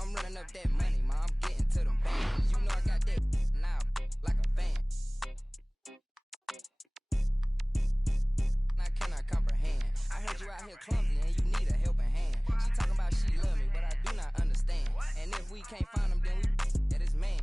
I'm running up that money, ma. I'm getting to them bands. You know I got that now, like a fan. I cannot comprehend. I heard you out here clumsy and you need a helping hand. She talking about she love me, but I do not understand. And if we can't find them, then we that is man.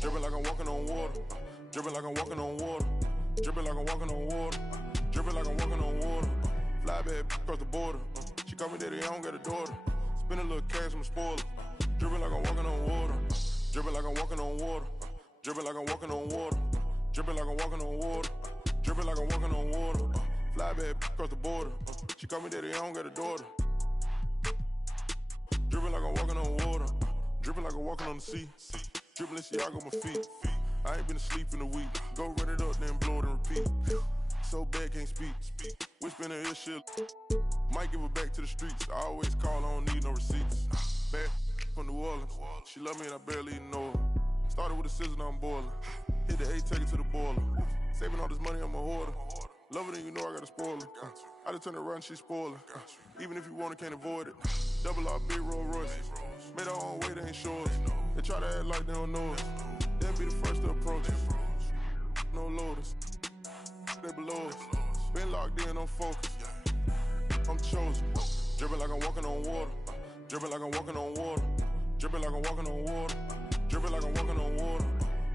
Dripping like I'm walking on water. Dripping like I'm walking on water. Dripping like I'm walking on water. Dripping like I'm walking on water. Fly bad across the border. She call me daddy, I don't got a daughter. Spend a little cash, I'm a spoiler. Dripping like I'm walking on water. Dripping like I'm walking on water. Dripping like I'm walking on water. Dripping like I'm walking on water. Dripping like I'm walking on water. Fly bad across the border. She call me daddy, I don't got a daughter. Dripping like I'm walking on water. Dripping like I'm walking on the sea. Dripping Balenciaga on my feet. I ain't been asleep in a week. Go run it up, then blow it and repeat. So bad, can't speak. Whispering in her shit. Might give her back to the streets. I always call, I don't need no receipts. Bad from New Orleans. She love me and I barely even know her. Started with a scissors, now I'm boiling. Hit the A, take it to the boiler. Saving all this money, I'm a hoarder. Love it and you know I got a spoiler. I just turn around, she spoiling. Even if you want it, can't avoid it. Double R, big Rolls Royce. Made our own way, they ain't sure us. They try to act like they don't know us. They'll be the first to approach us. No loaders. They below us. Been locked in, I'm focused. I'm chosen. Dripping like I'm walking on water. Dripping like I'm walking on water. Dripping like I'm walking on water. Dripping like I'm walking on water.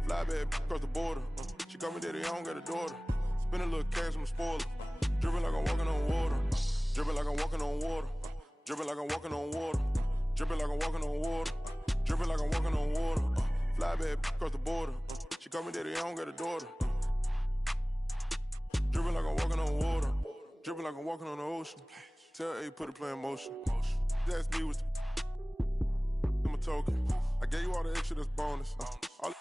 Fly bad across the border. She call me daddy, I don't got a daughter. Spend a little cash, I'm a spoiler. Dripping like I'm walking on water. Dripping like I'm walking on water. Dripping like I'm walking on water. Dripping like I'm walking on water. Dripping like I'm walking on water. Fly bad across the border. She call me daddy, I don't got a daughter. Dripping like I'm walking on water. Dripping like I'm walking on the ocean. Tell A, put the play in motion. They asked me what's I'm a token. I gave you all the extra, that's bonus. All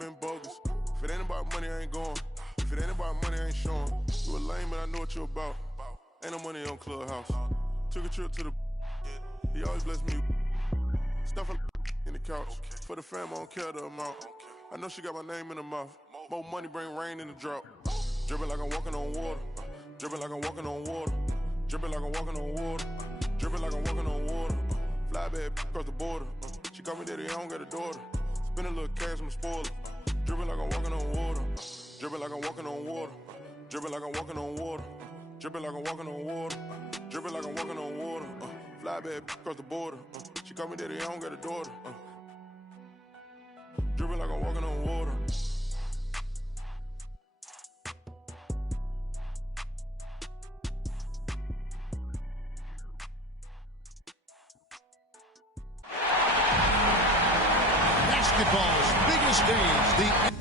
been bogus. If it ain't about money, I ain't going. If it ain't about money, I ain't showing. You a lame, but I know what you about. Ain't no money on Clubhouse. Took a trip to the he always bless me. Stuff in the couch. For the fam, I don't care the amount. I know she got my name in her mouth. More money bring rain in the drought. Dripping like I'm walking on water. Dripping like I'm walking on water. Dripping like I'm walking on water. Dripping like I'm walking on water. Fly bad across the border. She call me daddy, I don't got a daughter. Spend a little cash, I'm a spoiler. Dripping like I'm walking on water. Dripping like I'm walking on water. Dripping like I'm walking on water. Dripping like I'm walking on water. Dripping like I'm walking on water. Fly bad across the border. She call me daddy, I don't got a daughter. Dripping like I'm walking on water. Basketball's biggest stage, the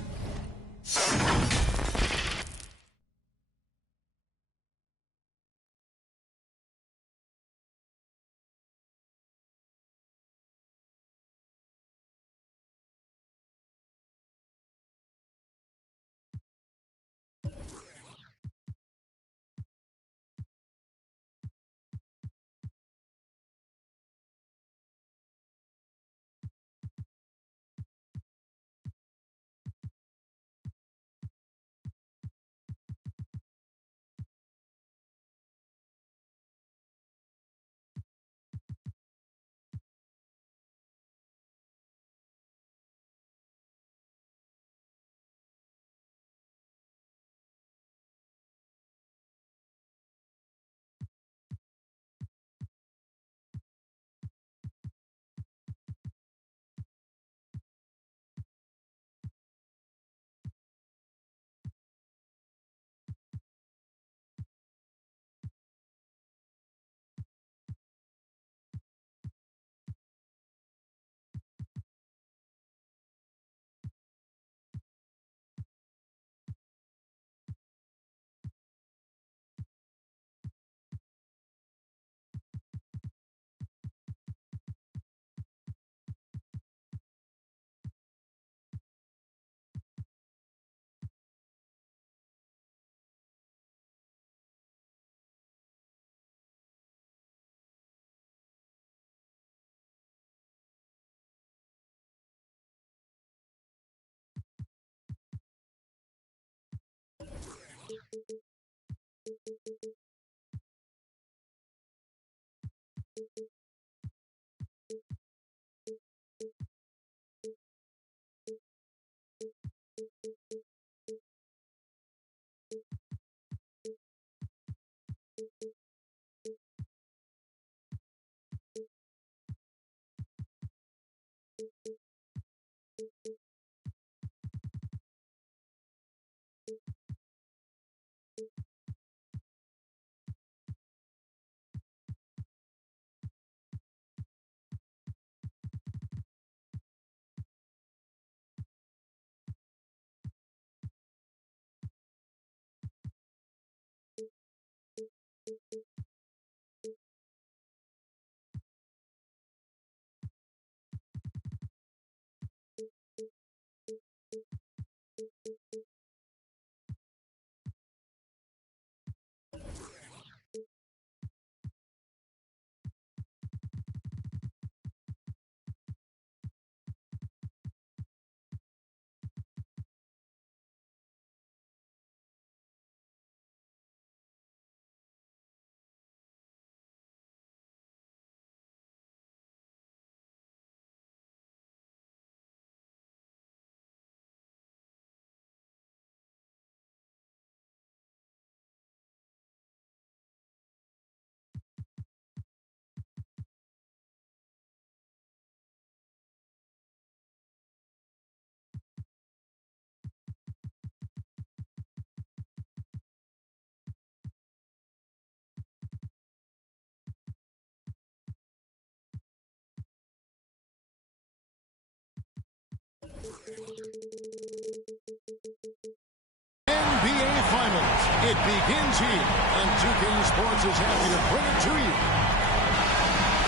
NBA Finals. It begins here, and 2K Sports is happy to bring it to you.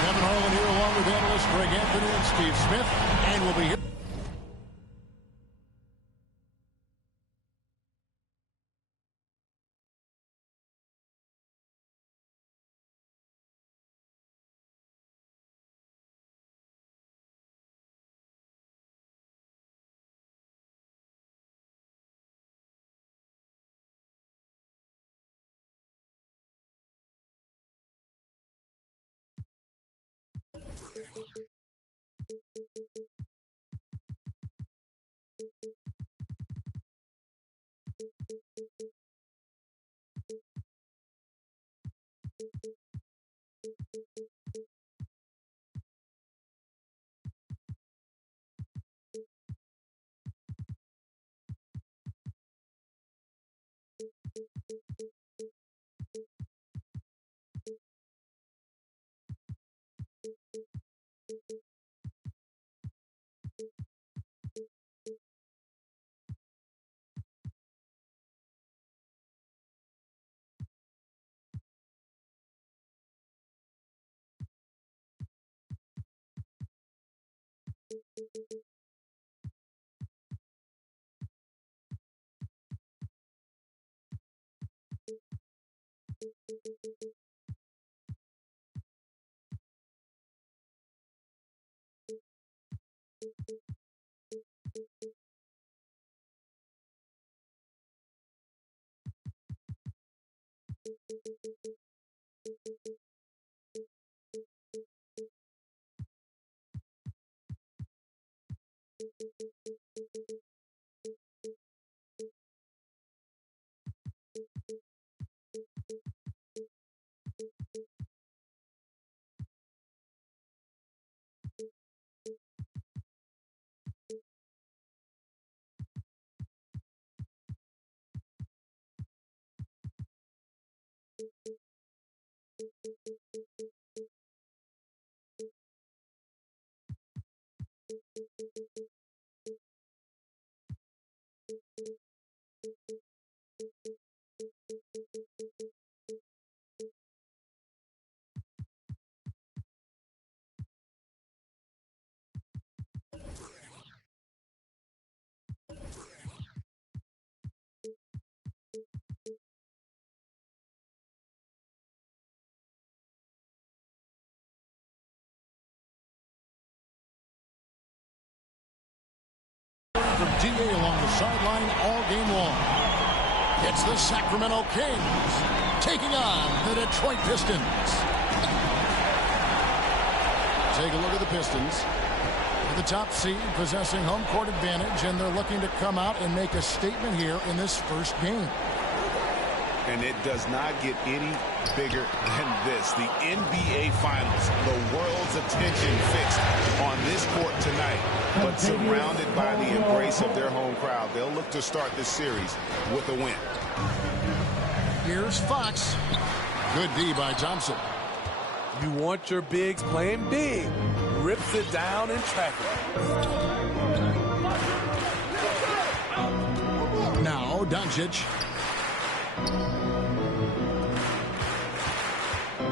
Kevin Harlan here along with analysts Greg Anthony and Steve Smith, and we'll be here. From DA along the sideline all game long. It's the Sacramento Kings taking on the Detroit Pistons. Take a look at the Pistons. The top seed possessing home court advantage, and they're looking to come out and make a statement here in this first game. And it does not get any bigger than this. The NBA Finals, the world's attention fixed on this court tonight, but surrounded by the embrace of their home crowd. They'll look to start this series with a win. Here's Fox. Good D by Thompson. You want your bigs playing big. Rips it down in traffic. Now Doncic.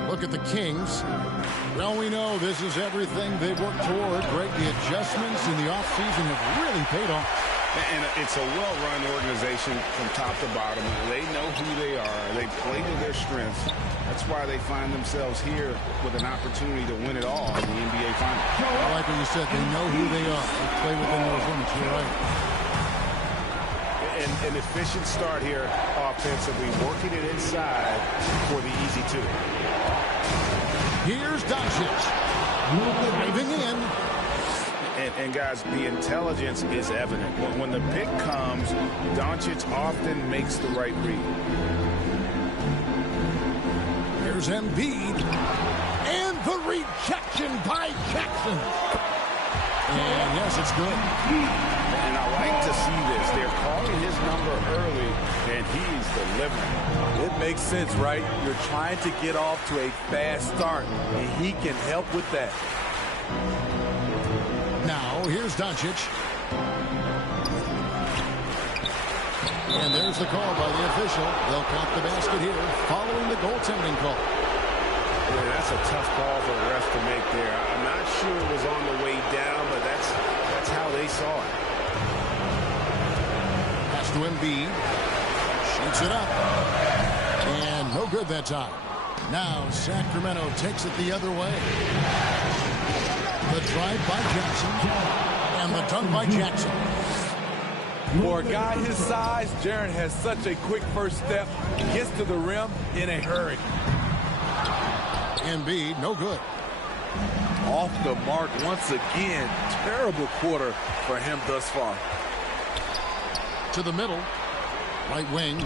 Look at the Kings. Well, we know this is everything they've worked toward. Greg, the adjustments in the offseason have really paid off. And it's a well-run organization from top to bottom. They know who they are. They play to their strengths. That's why they find themselves here with an opportunity to win it all in the NBA Finals. I like what you said. They know who they are. They play within those limits. You're right. An efficient start here offensively, working it inside for the easy two. Here's Doncic. Driving in. And guys, the intelligence is evident. When the pick comes, Doncic often makes the right read. Here's Embiid. And the rejection by Jackson. And yes, it's good. And I like to see this. They're calling his number early, and he's delivering. It makes sense, right? You're trying to get off to a fast start, and he can help with that. Now, here's Doncic. And there's the call by the official. They'll count the basket here following the goaltending call. Yeah, that's a tough call for the ref to make there. I'm not sure it was on the way down, but that's how they saw it. Pass to Embiid. Shoots it up. And no good that time. Now Sacramento takes it the other way. The drive by Jackson. And the dunk by Jackson. For a guy his size, Jaren has such a quick first step. He gets to the rim in a hurry. Embiid, no good. Off the mark once again. Terrible quarter for him thus far. To the middle. Right wing.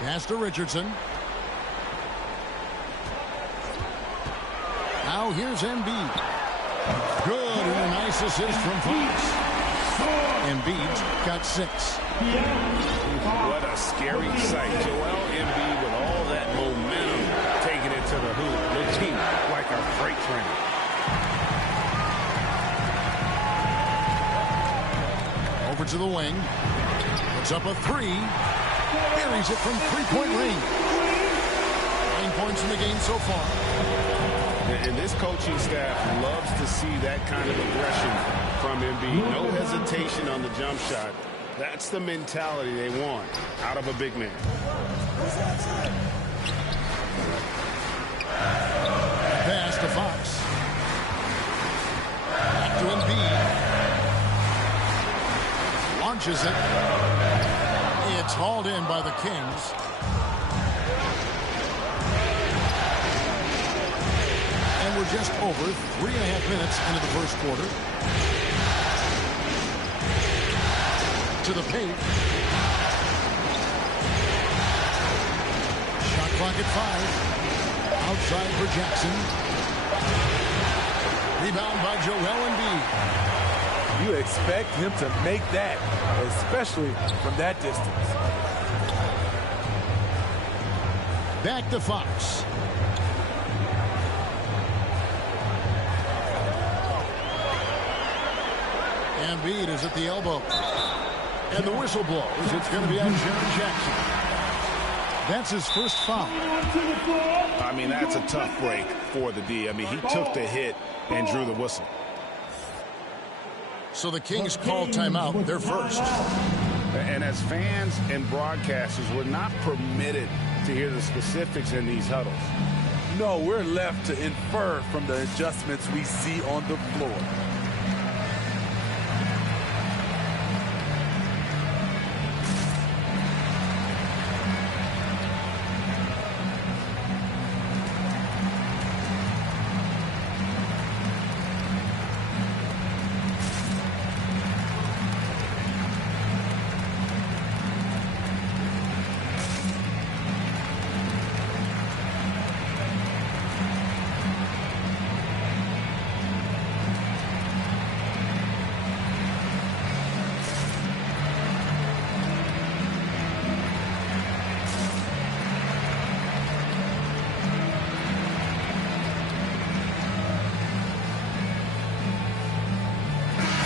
Pass to Richardson. Now here's Embiid. Good, and a nice assist from Fox. Embiid's got 6. What a scary sight. Joel Embiid with all that momentum taking it to the hoop, looking like a freight train. Over to the wing. Puts up a 3. Buries it from three-point range. 9 points in the game so far. And this coaching staff loves to see that kind of aggression from Embiid. No hesitation on the jump shot. That's the mentality they want out of a big man. Pass to Fox. Back to Embiid. Launches it. It's hauled in by the Kings. And we're just over 3.5 minutes into the first quarter. To the paint. Shot clock at 5. Outside for Jackson. Rebound by Joel Embiid. You expect him to make that, especially from that distance. Back to Fox. Embiid is at the elbow. And the whistle blows. It's going to be on Jaren Jackson. That's his first foul. I mean, that's a tough break for the D. I mean, he took the hit and drew the whistle. So the Kings call timeout. They're first. And as fans and broadcasters, we're not permitted to hear the specifics in these huddles. No, we're left to infer from the adjustments we see on the floor.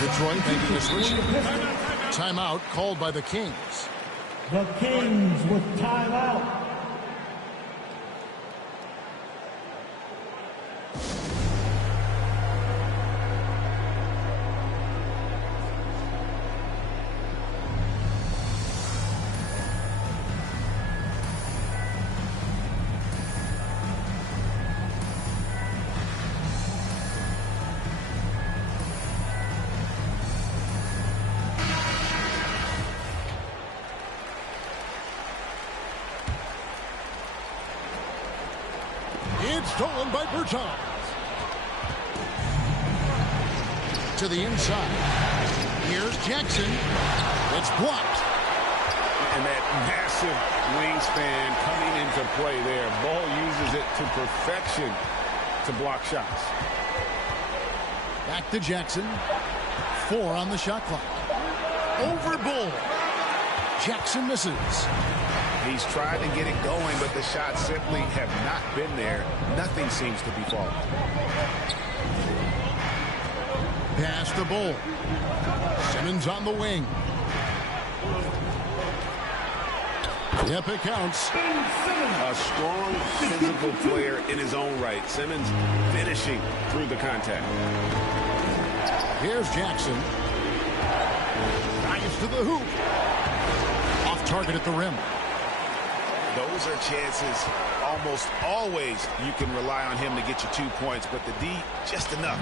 Detroit making a switch. Timeout called by the Kings. The Kings with timeout. It's stolen by Bertans. To the inside. Here's Jackson. It's blocked. And that massive wingspan coming into play there. Ball uses it to perfection to block shots. Back to Jackson. 4 on the shot clock. Over Bull. Jackson misses. He's tried to get it going, but the shots simply have not been there. Nothing seems to be falling. Pass to Bull. Simmons on the wing. Yep, it counts. A strong physical player in his own right. Simmons finishing through the contact. Here's Jackson. Drives to the hoop. Off target at the rim. Those are chances almost always you can rely on him to get you 2 points, but the D just enough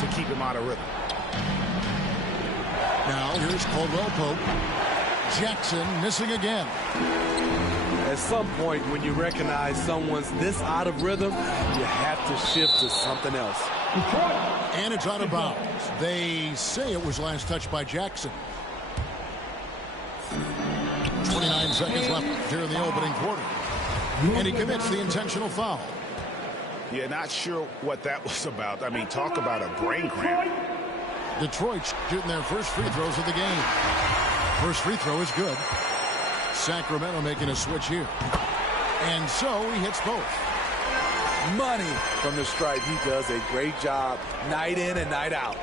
to keep him out of rhythm. Now here's Caldwell Pope. Jackson missing again. At some point, when you recognize someone's this out of rhythm, you have to shift to something else. And it's out of bounds. They say it was last touched by Jackson. 29 seconds left here in the opening quarter. And he commits the intentional foul. Yeah, not sure what that was about. I mean, talk about a brain cramp. Detroit shooting their first free throws of the game. First free throw is good. Sacramento making a switch here. And so he hits both. Money from the stripe. He does a great job night in and night out.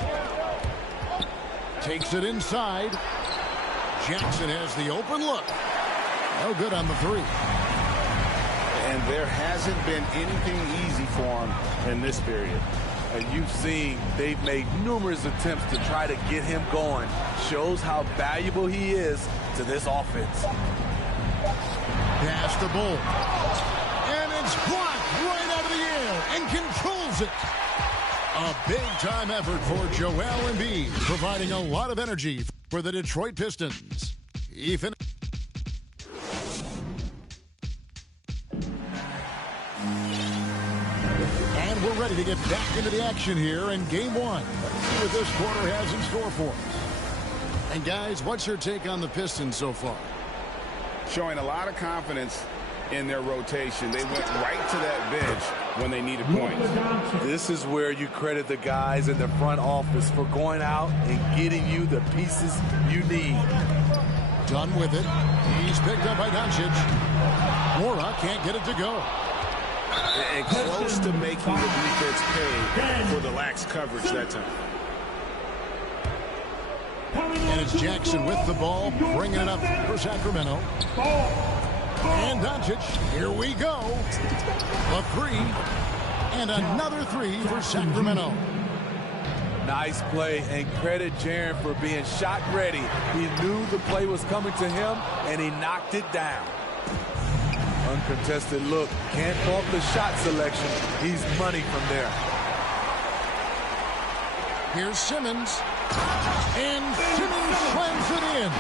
Takes it inside. Jackson has the open look. No good on the 3. And there hasn't been anything easy for him in this period. And you've seen they've made numerous attempts to try to get him going. Shows how valuable he is to this offense. Pass the Bull. And it's blocked right out of the air and controls it. A big-time effort for Joel Embiid, providing a lot of energy for the Detroit Pistons. Ethan. And we're ready to get back into the action here in Game 1. Let's see what this quarter has in store for us. And guys, what's your take on the Pistons so far? Showing a lot of confidence in their rotation. They went right to that bench when they needed points. This is where you credit the guys in the front office for going out and getting you the pieces you need. Done with it. He's picked up by Doncic. Mora can't get it to go. And close to making the defense pay for the lax coverage that time. And it's Jackson with the ball, bringing it up for Sacramento. And Doncic, here we go. A 3, and another 3 for Sacramento. Nice play, and credit Jaren for being shot ready. He knew the play was coming to him, and he knocked it down. Uncontested look. Can't fault the shot selection. He's money from there. Here's Simmons. And Simmons slams it in.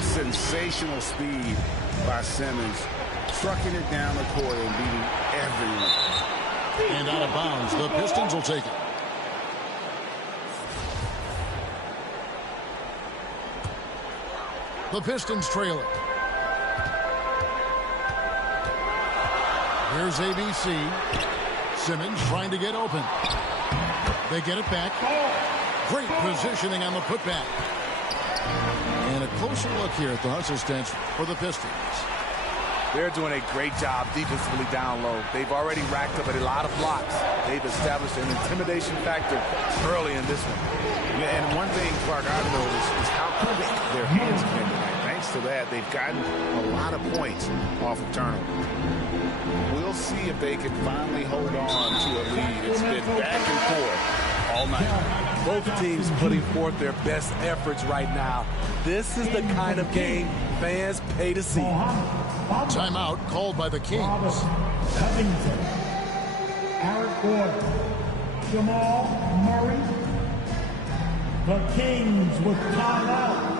Sensational speed by Simmons. Trucking it down the court and beating everyone. And out of bounds. The Pistons will take it. The Pistons trail it. Here's ABC. Simmons trying to get open. They get it back. Great positioning on the putback. And a closer look here at the hustle stance for the Pistons. They're doing a great job defensively down low. They've already racked up a lot of blocks. They've established an intimidation factor early in this one. Yeah, and one thing, Clark, I've noticed is how quick their hands have been tonight. Thanks to that, they've gotten a lot of points off of turnover. We'll see if they can finally hold on to a lead. It's been back and forth all night. Both teams putting forth their best efforts right now. This is the kind of game fans pay to see. Timeout called by the Kings. Covington, Eric Gordon, Jamal Murray. The Kings with timeout.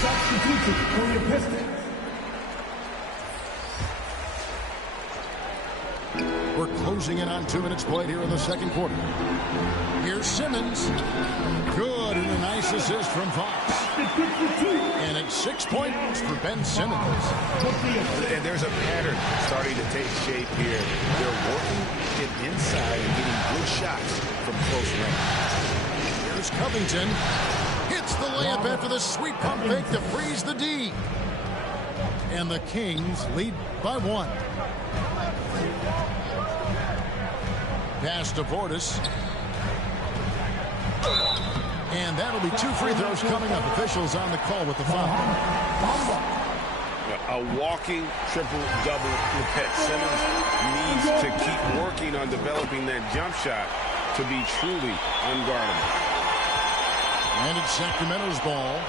Substitution for your Pistons. We're closing in on 2 minutes played here in the second quarter. Here's Simmons. Good, and a nice assist from Fox. And it's 6 points for Ben Simmons. And there's a pattern starting to take shape here. They're working it inside and getting good shots from close range. Here's Covington. Hits the layup after the sweet pump fake to freeze the D. And the Kings lead by 1. Pass to Portis. And that'll be 2 free throws coming up. Officials on the call with the foul. A walking triple-double with Simmons needs to keep working on developing that jump shot to be truly unguardable. And it's Sacramento's ball.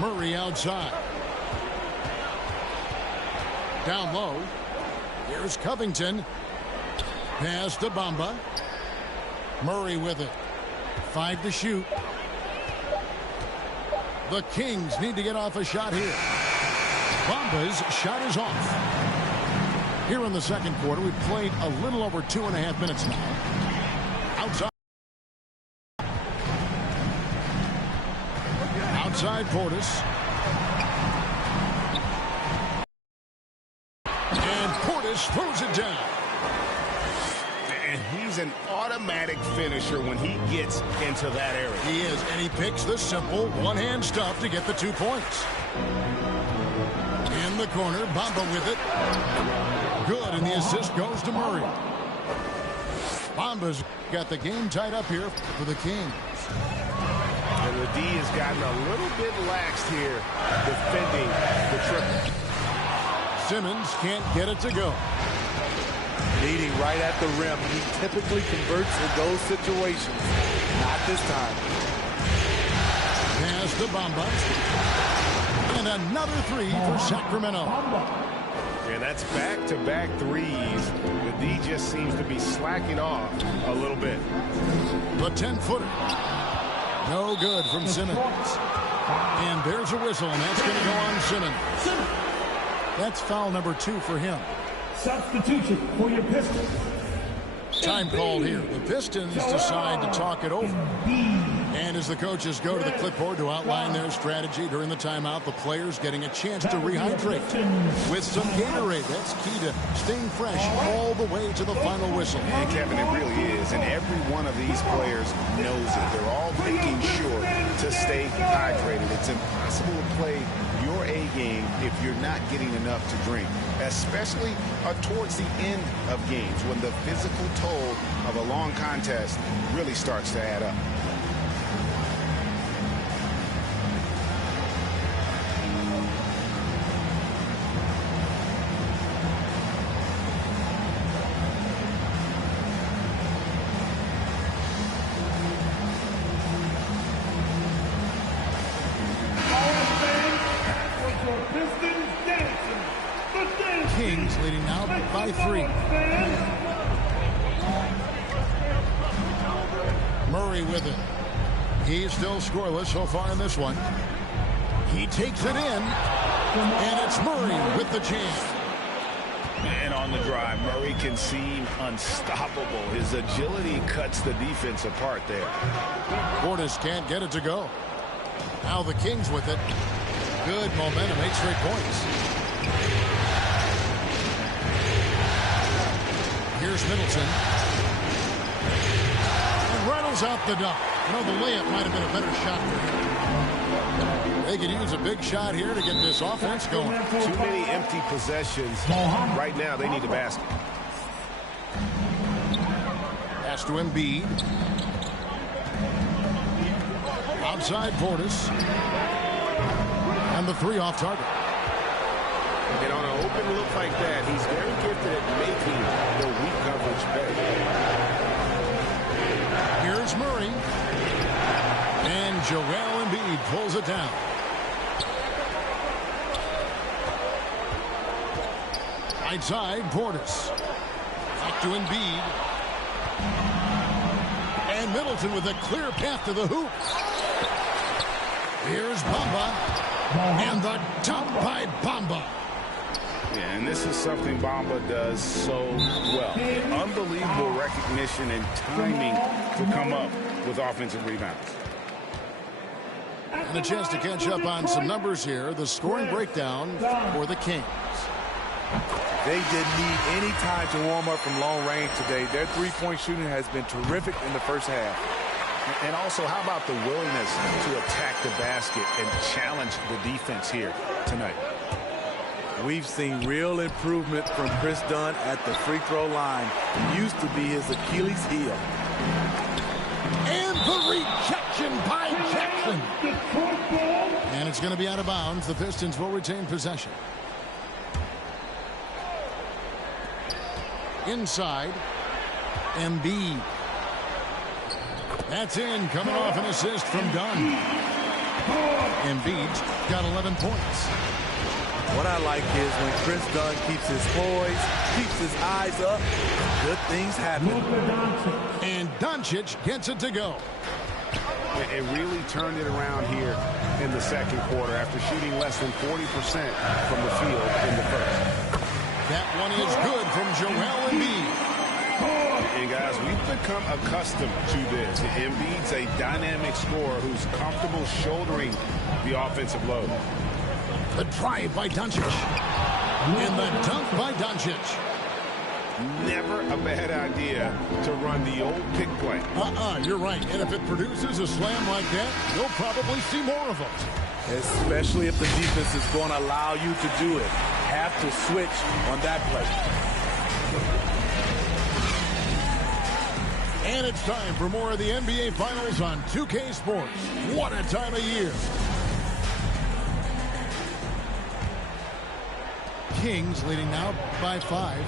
Murray outside. Down low. Here's Covington. Pass to Bamba. Murray with it. 5 to shoot. The Kings need to get off a shot here. Bamba's shot is off. Here in the second quarter, we've played a little over 2.5 minutes now. Outside. Outside Portis. And Portis throws it down. And he's an automatic finisher when he gets into that area. He is, and he picks the simple one-hand stuff to get the 2 points. In the corner, Bamba with it. Good, and the assist goes to Murray. Bamba's got the game tied up here for the Kings. And the D has gotten a little bit laxed here defending the triple. Simmons can't get it to go. Leading right at the rim. He typically converts in those situations. Not this time. Pass to Bamba. And another 3 for Sacramento. And that's back-to-back threes. The D just seems to be slacking off a little bit. The 10-footer. No good from Simmons. And there's a whistle, and that's going to go on Simmons. That's foul number 2 for him. Substitution for your Pistons. Time called here. The Pistons decide to talk it over. And as the coaches go to the clipboard to outline their strategy during the timeout, the players getting a chance to rehydrate with some Gatorade. That's key to staying fresh all the way to the final whistle. And Kevin, it really is. And every one of these players knows it. They're all making sure to stay hydrated. It's impossible to play your A game if you're not getting enough to drink, especially towards the end of games when the physical toll of a long contest really starts to add up. by 3. Murray with it. He's still scoreless so far in this one. He takes it in, and it's Murray with the jam. And on the drive, Murray can seem unstoppable. His agility cuts the defense apart there. Portis can't get it to go. Now the Kings with it. Good momentum, 8 straight points. Here's Middleton. And Reynolds out the dunk. You know, the layup might have been a better shot for him. They could use a big shot here to get this offense going. Too many empty possessions. Right now, they need a basket. Pass to Embiid. Outside Portis. And the 3 off target. And on an open look like that, he's very gifted at making the weak coverage pay. Here's Murray. And Joel Embiid pulls it down. Right side, Portis. Back to Embiid. And Middleton with a clear path to the hoop. Here's Bamba. And the dunk by Bamba. Yeah, and this is something Bamba does so well. Unbelievable recognition and timing to come up with offensive rebounds. And a chance to catch up on some numbers here. The scoring breakdown for the Kings. They didn't need any time to warm up from long range today. Their three-point shooting has been terrific in the first half. And also, how about the willingness to attack the basket and challenge the defense here tonight? We've seen real improvement from Chris Dunn at the free throw line. It used to be his Achilles heel. And the rejection by Jackson. And it's going to be out of bounds. The Pistons will retain possession. Inside, Embiid. That's in, coming off an assist from Dunn. Embiid's got 11 points. What I like is when Chris Dunn keeps his poise, keeps his eyes up, good things happen. And Doncic gets it to go. It really turned it around here in the second quarter after shooting less than 40% from the field in the first. That one is good from Joel Embiid. And guys, we've become accustomed to this. Embiid's a dynamic scorer who's comfortable shouldering the offensive load. The drive by Doncic. And the dunk by Doncic. Never a bad idea to run the old pick play. You're right. And if it produces a slam like that, you'll probably see more of them. Especially if the defense is going to allow you to do it. Have to switch on that play. And it's time for more of the NBA Finals on 2K Sports. What a time of year. Kings leading now by 5.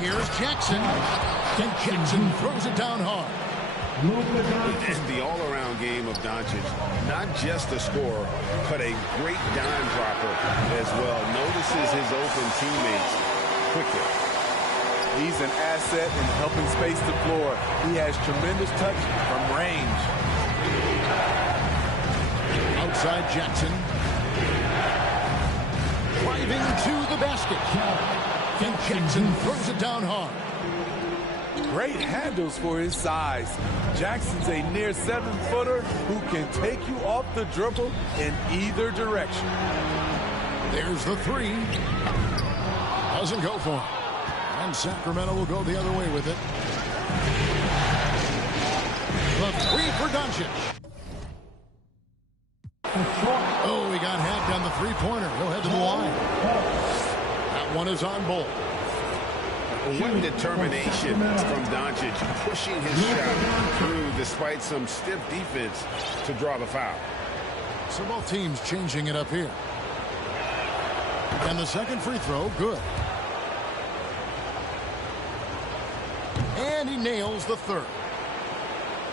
Here's Jackson. And Jackson throws it down hard. And the all-around game of Doncic, not just a scorer, but a great dime dropper as well. Notices his open teammates quickly. He's an asset in helping space the floor. He has tremendous touch from range. Outside Jackson. Driving to the basket. And Jackson throws it down hard. Great handles for his size. Jackson's a near 7-footer who can take you off the dribble in either direction. There's the 3. Doesn't go for him. And Sacramento will go the other way with it. The 3 for Doncic. Oh, he got hacked on the three-pointer. He'll head to the line. That one is on Bull. What determination from Doncic, pushing his shot through despite some stiff defense to draw the foul. So both teams changing it up here. And the second free throw, good. And he nails the third.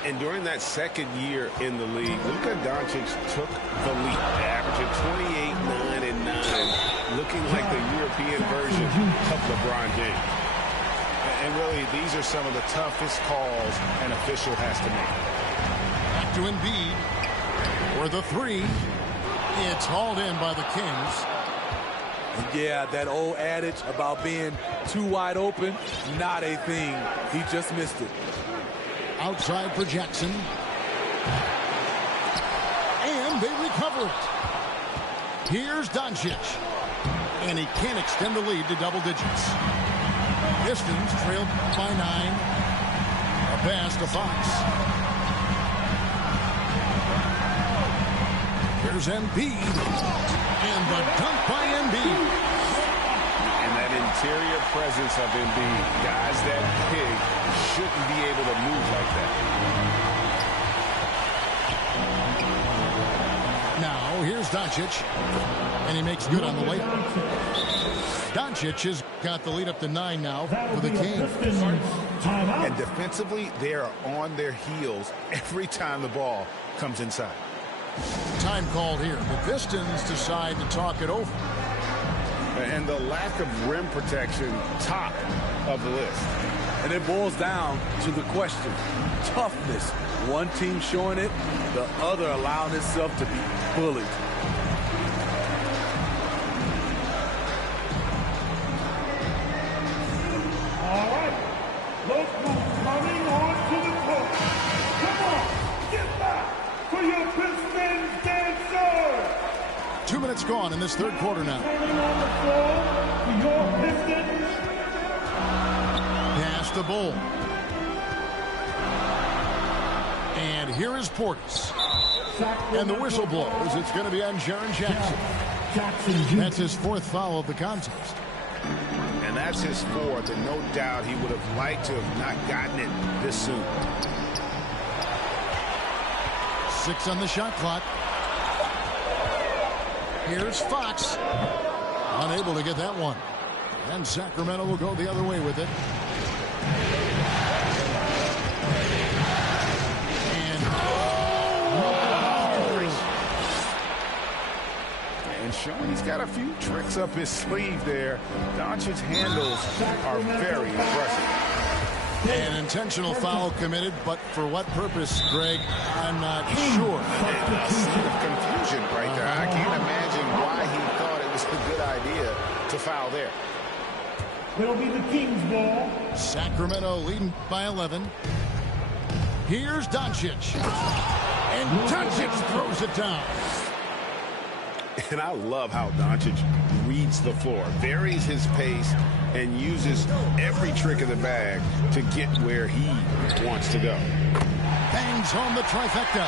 And during that second year in the league, Luka Doncic took the lead, averaging 28, 9, and 9 looking like the European version of LeBron James. And really, these are some of the toughest calls an official has to make. Back to Embiid for the three. It's hauled in by the Kings. Yeah, that old adage about being too wide open, not a thing. He just missed it. Outside for Jackson. And they recover it. Here's Doncic. And he can't extend the lead to double digits. Pistons trailed by 9. A pass to Fox. Here's Embiid. And the dunk by Embiid. And that interior presence of Embiid, guys that big shouldn't be able to move like that. Now, here's Doncic. And he makes good on the layup. Doncic has got the lead up to 9 now for the Kings. And defensively, they are on their heels every time the ball comes inside. Time called here. The Pistons decide to talk it over. And the lack of rim protection, top of the list. And it boils down to the question. Toughness. One team showing it, the other allowing itself to be bullied. All right, look who's coming on to the court. Come on, get back for your Pistons dancer. 2 minutes gone in this third quarter now. Turning on the floor for your Pistons. Pass to Bull. And here is Portis. And the whistle blows. It's going to be on Jaren Jackson. That's his 4th foul of the contest. And that's his 4th, and no doubt he would have liked to have not gotten it this soon. 6 on the shot clock. Here's Fox. Unable to get that one. And Sacramento will go the other way with it. And showing he's got a few tricks up his sleeve there. Doncic's handles are very impressive. An intentional foul committed, but for what purpose, Greg, I'm not sure. A scene of confusion right there. I can't imagine why he thought it was a good idea to foul there. It'll be the Kings' ball. Sacramento leading by 11. Here's Doncic. And Doncic throws it down. And I love how Doncic reads the floor, varies his pace, and uses every trick of the bag to get where he wants to go. Bangs home the trifecta.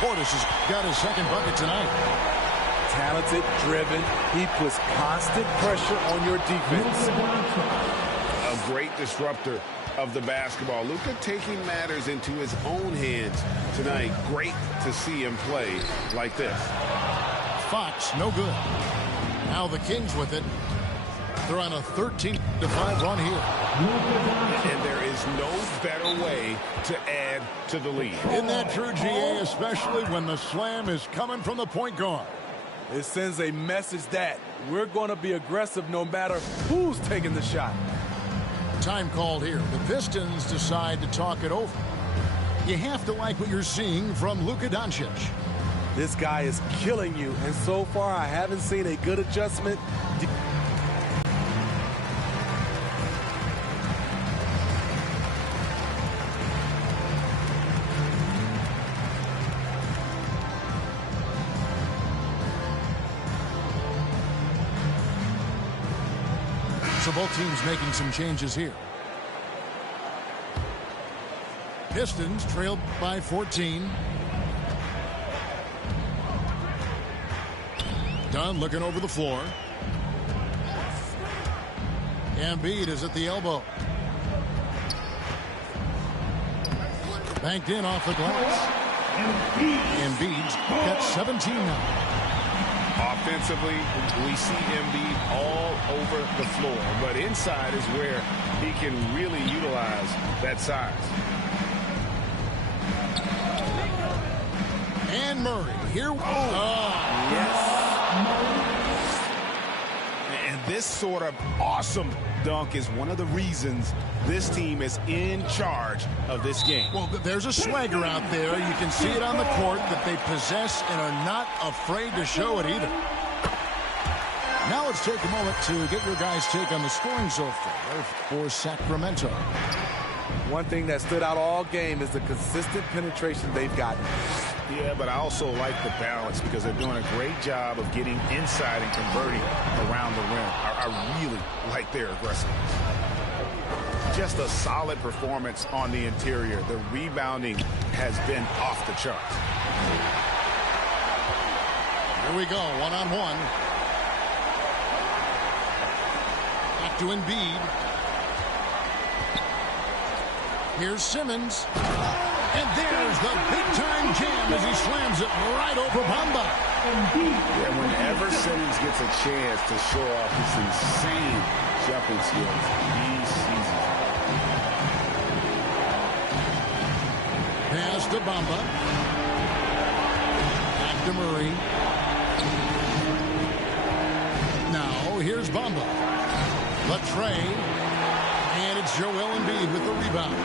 Portis has got his 2nd bucket tonight. Talented, driven. He puts constant pressure on your defense. A great disruptor of the basketball. Luka taking matters into his own hands tonight. Great to see him play like this. Fox, no good. Now the Kings with it. They're on a 13-5 run here. And there is no better way to add to the lead. Isn't that true, GA, especially when the slam is coming from the point guard? It sends a message that we're going to be aggressive no matter who's taking the shot. Time called here. The Pistons decide to talk it over. You have to like what you're seeing from Luka Doncic. This guy is killing you, and so far I haven't seen a good adjustment. So both teams making some changes here. Pistons trailed by 14. Dunn looking over the floor. Embiid is at the elbow. Banked in off the glass. Embiid's got 17 now. Offensively, we see Embiid all over the floor, but inside is where he can really utilize that size. And Murray here. Yes. this sort of awesome dunk is one of the reasons this team is in charge of this game. Well, there's a swagger out there. You can see it on the court that they possess and are not afraid to show it either. Now let's take a moment to get your guys' take on the scoring so far for Sacramento. One thing that stood out all game is the consistent penetration they've gotten. Yeah, but I also like the balance because they're doing a great job of getting inside and converting around the rim. I really like their aggressiveness. Just a solid performance on the interior. The rebounding has been off the charts. Here we go, one-on-one. Back to Embiid. Here's Simmons. And there's the big-time jam as he slams it right over Bamba. Yeah, whenever Simmons gets a chance to show off his insane jumping skills, he seizes it. Pass to Bamba. Back to Murray. Now, here's Bamba. Latrey. And it's Joel Embiid with the rebound.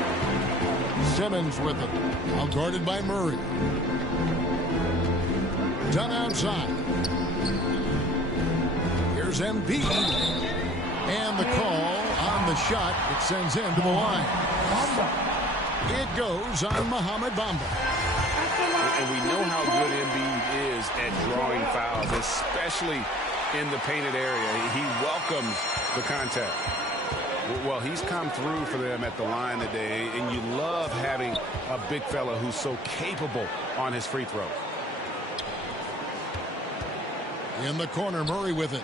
Simmons with it. Now guarded by Murray. Done outside. Here's Embiid. And the call on the shot that sends him to the line. It goes on Mohamed Bamba. And we know how good Embiid is at drawing fouls, especially in the painted area. He welcomes the contact. Well, he's come through for them at the line today, and you love having a big fella who's so capable on his free throws. In the corner, Murray with it.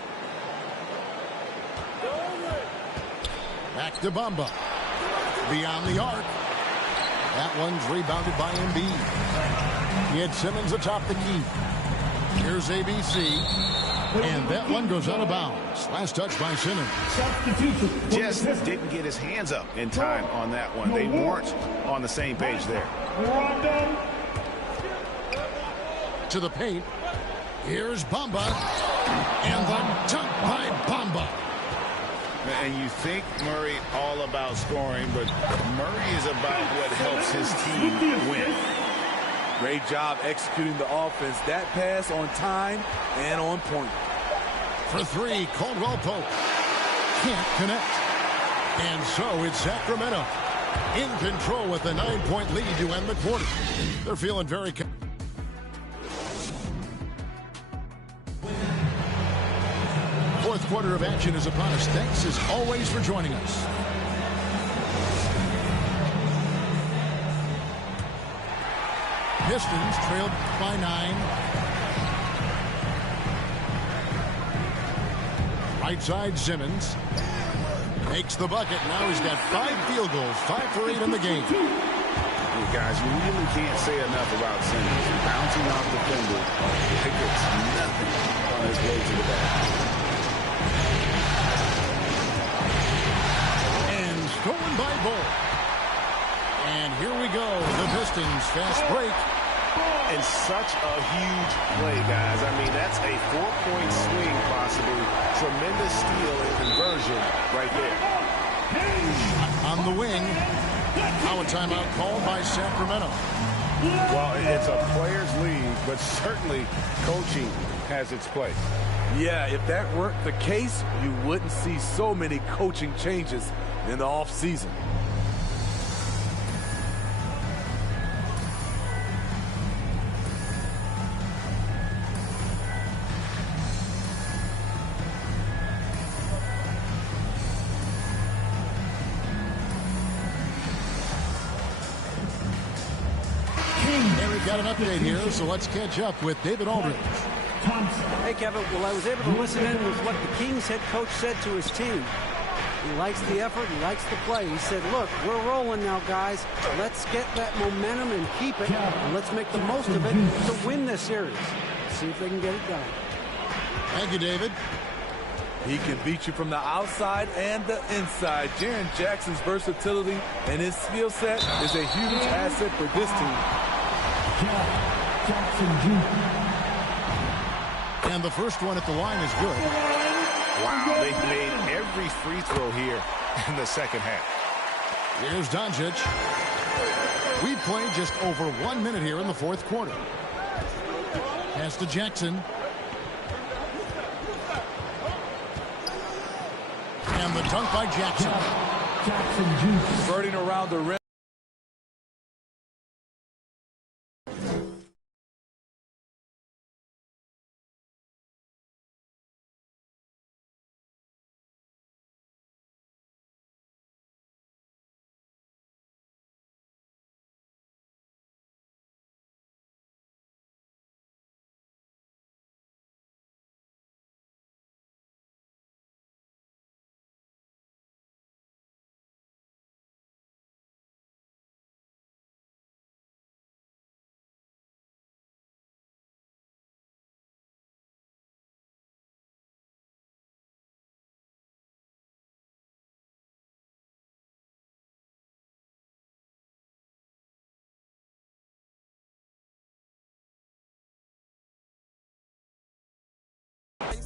Back to Bamba. Beyond the arc. That one's rebounded by Embiid. He had Simmons atop the key. Here's ABC. And that one goes out of bounds. Last touch by Simmons. Just didn't get his hands up in time on that one. They weren't on the same page there. To the paint. Here's Bamba. And the dunk by Bamba. And you think Murray all about scoring, but Murray is about what helps his team win. Great job executing the offense. That pass on time and on point. For three, Caldwell Pope. Can't connect. And so it's Sacramento in control with a 9-point lead to end the quarter. They're feeling very... Fourth quarter of action is upon us. Thanks as always for joining us. Pistons trailed by 9. Right side, Simmons makes the bucket. Now he's got 5 field goals, 5 for 8 in the game. You guys, you really can't say enough about Simmons. Bouncing off the fender like it's nothing on his way to the basket. And stolen by Bull. And here we go. The Pistons fast break. And such a huge play, guys. I mean, that's a 4-point swing, possibly. Tremendous steal and conversion right there. On the wing. Now a timeout called by Sacramento. Well, it's a players' league, but certainly coaching has its place. Yeah, if that weren't the case, you wouldn't see so many coaching changes in the offseason. Got an update here, so let's catch up with David Aldridge. Hey, Kevin. Well, I was able to listen in with what the Kings head coach said to his team. He likes the effort. He likes the play. He said, look, we're rolling now, guys. Let's get that momentum and keep it. And let's make the most of it to win this series. See if they can get it done. Thank you, David. He can beat you from the outside and the inside. Jaren Jackson's versatility and his skill set is a huge asset for this team. And the first one at the line is good. Wow, they've made every free throw here in the second half. Here's Doncic. We played just over 1 minute here in the fourth quarter. Pass to Jackson. And the dunk by Jackson. Converting around the rim.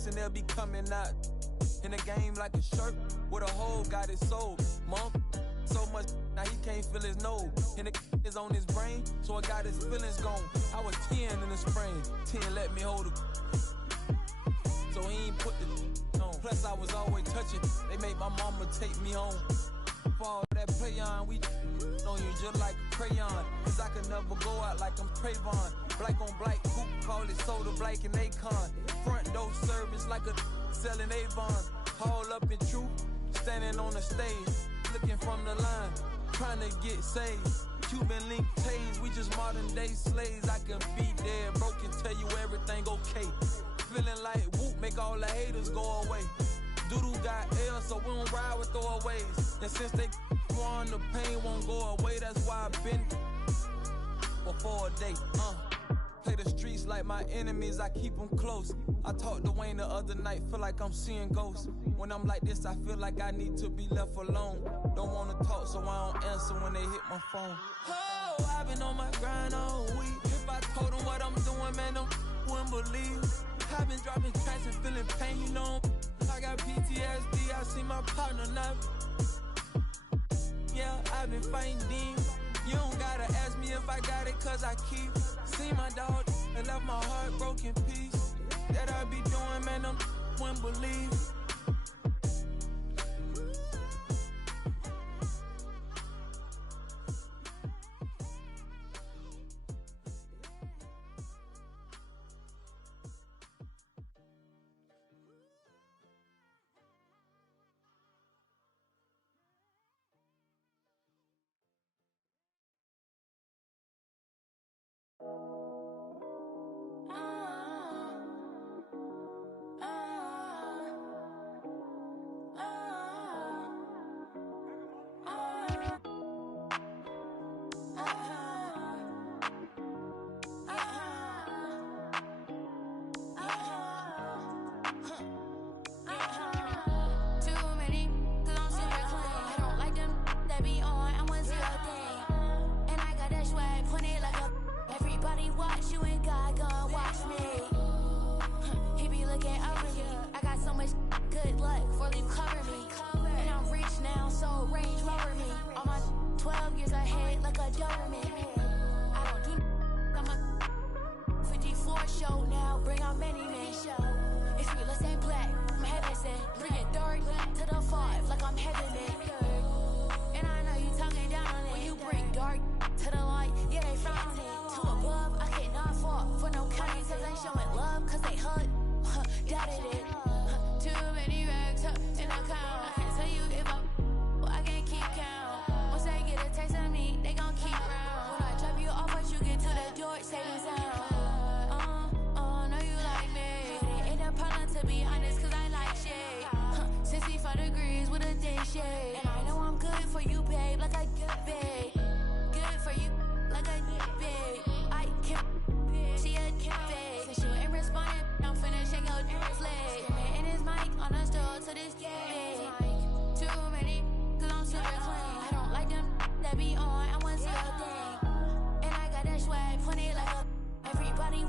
And they'll be coming out in the game like a shirt with a hole got his soul. Mom, so much now he can't feel his nose. And the is on his brain, so I got his feelings gone. I was 10 in the spring, 10 let me hold it. So he ain't put the on. Plus I was always touching. They made my mama take me home. For all that play on, we on you just like a crayon. Cause I could never go out like I'm Trayvon. Black on black, who call it soda, Blake and Akon. Front door service like a selling Avon. Haul up in truth, standing on the stage, looking from the line, trying to get saved. Cuban link tase, we just modern day slaves. I can be dead broke and tell you everything okay. Feeling like whoop, make all the haters go away. Doodoo got L, so we don't ride with throwaways. And since they on the pain won't go away, that's why I've been before a day. Play the streets like my enemies, I keep them close. I talked to Wayne the other night, feel like I'm seeing ghosts. When I'm like this, I feel like I need to be left alone. Don't wanna talk, so I don't answer when they hit my phone. Oh, I've been on my grind all week. If I told them what I'm doing, man, them wouldn't believe. I've been dropping tracks and feeling pain, you know. I got PTSD, I see my partner now. Yeah, I've been fighting demons. You don't gotta ask me if I got it, cause I keep. See my dog and left my heart broken piece. That I be doing, man, them wouldn't believe.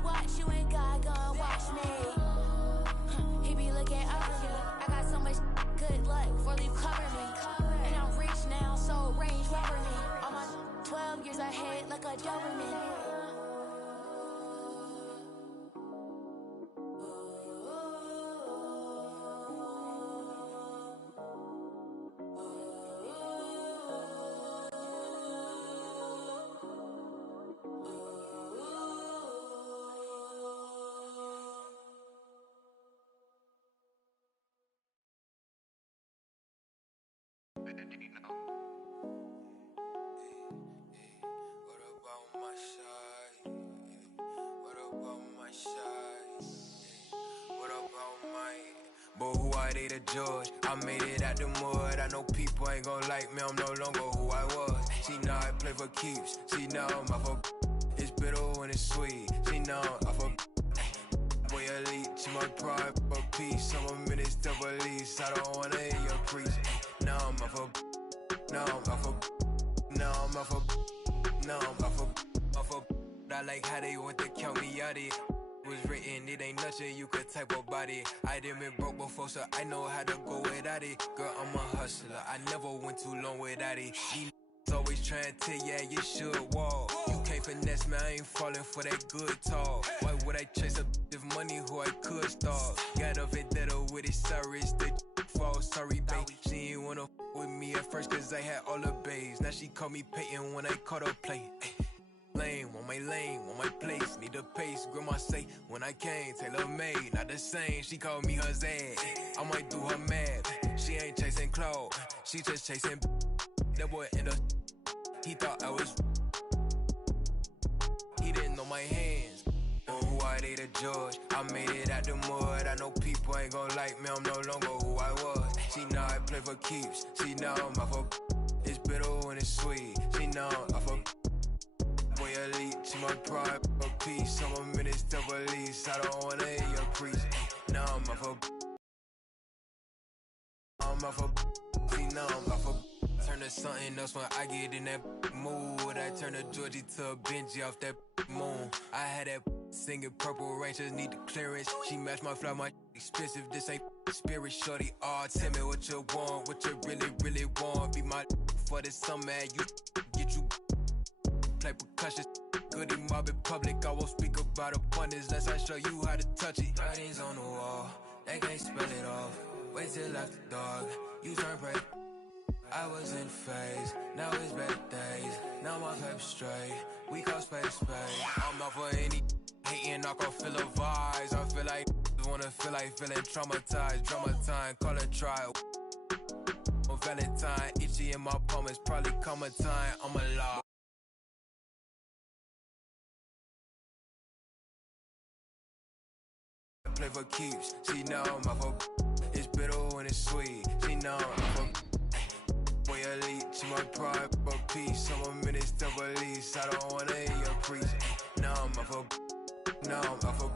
Watch you and God gon' watch me. He be looking out for you. I got 2 years ahead like a Doberman. But who are they to judge? I made it out the mud. I know people ain't gon' like me. I'm no longer who I was. She know I play for keeps. She know I'm off of. It's bitter when it's sweet. She know I'm off of. Boy elite, she my pride for peace. I'm a minister police. I don't wanna hear your preach. Now I'm off of. Now I'm off of. Now I'm off of. Now I'm off of. I like how they want to count me out it. Was written, it ain't nothing you could type about it. I done been broke before, so I know how to go without it. Girl, I'm a hustler, I never went too long without it. These always trying to tell you you should walk. You can't finesse me, I ain't falling for that good talk. Why would I chase up if money who I could stalk? Got a vendetta with it, sorry, it's the fault, sorry, babe. She ain't wanna with me at first, cause I had all the babes. Now she call me Peyton when I caught her play. Lane, want my place, need a pace. Grandma say, when I came, tailor made, not the same. She called me her Zed, I might do her mad. She ain't chasing clothes, she just chasing. That boy in the, he thought I was. He didn't know my hands. But who are they to judge? I made it out the mud. I know people ain't gon' like me. I'm no longer who I was. She know I play for keeps. She know I'm off of. It's bitter when it's sweet. She know I'm off of. Boy elite, she my pride for peace. I'm a minister police. I don't wanna hear your preach. Now I'm off of. I'm off of. See now I'm off of. Turn to something else when I get in that mood. I turn a Georgie to a Benji off that moon. I had that singing Purple Rangers need the clearance. She matched my fly, my expensive. This ain't spirit shorty. Oh, tell me what you want, what you really want. Be my for this summer, you get you. Play percussion, goody mob in public. I won't speak about abundance unless I show you how to touch it. Writings on the wall, they can't spell it off. Wait till after dark, you turn pray. I was in phase, now it's better days. Now my paper straight, we call space. I'm out for any hating, I can feel the vibes. I feel like wanna feel like feeling traumatized. Drama time, call it trial. On Valentine, itchy in my palm, it's probably come a time. I'm alive. Play for keeps, she know I'm off of. It's bitter when it's sweet, she know I'm off of. Boy elite, she my pride for peace. I'm a minister police, I don't wanna hear your preach. Now I'm off of. Now I'm off of.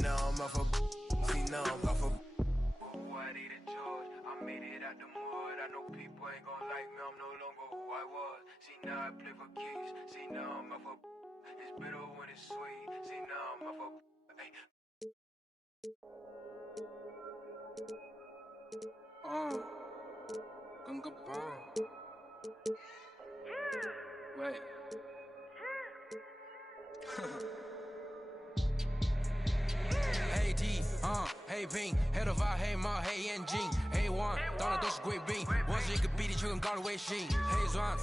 Now I'm off of. See now I'm off of. Who I need to judge? I made it out the mud. I know people ain't gon' like me, I'm no longer who I was. See now I play for keeps, see now I'm off of. It's bitter when it's sweet, see now I'm off of. Hey. Gunga bomb. Wait. Hey D, hey Ping， 黑头发，黑猫，黑眼睛，黑王，到哪都是贵宾。我是一个比地球更高的卫星。黑钻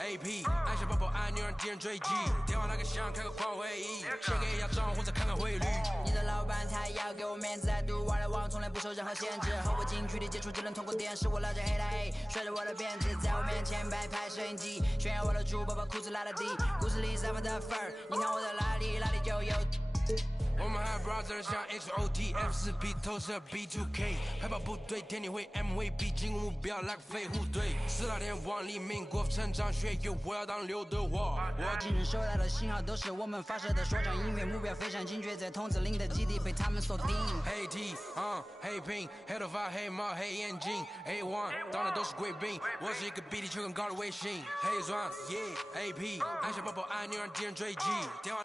，AP， 按下爆破按钮让敌人追击。电话那个响，开个狂会议，先给压账或者看看汇率。你的老板他要给我面子，独玩的网从来不受任何限制。和我近距离接触只能通过电视，我老家黑他 A， 甩着我的辫子，在我面前摆拍摄影机，炫耀我的珠宝，把裤子拉到底。故事里散发的粉儿，你看我的哪里就有。我们还 brother 像 XOTF4P 投射 B2K， 海豹部队天地会 MVP 进攻目标来个飞虎队。四大天王黎明国成长学友，我要当刘德华。我今日收到的信号都是我们发射的说唱音乐，目标非常精确，在筒子林的基地被他们锁定。黑 T， 黑 Pink， 黑头发，黑猫，黑眼睛 ，A1， 当然都是贵宾。我是一个比地球更高的卫星。黑钻 ，AP， 按下爆破按钮让敌人追击。电话。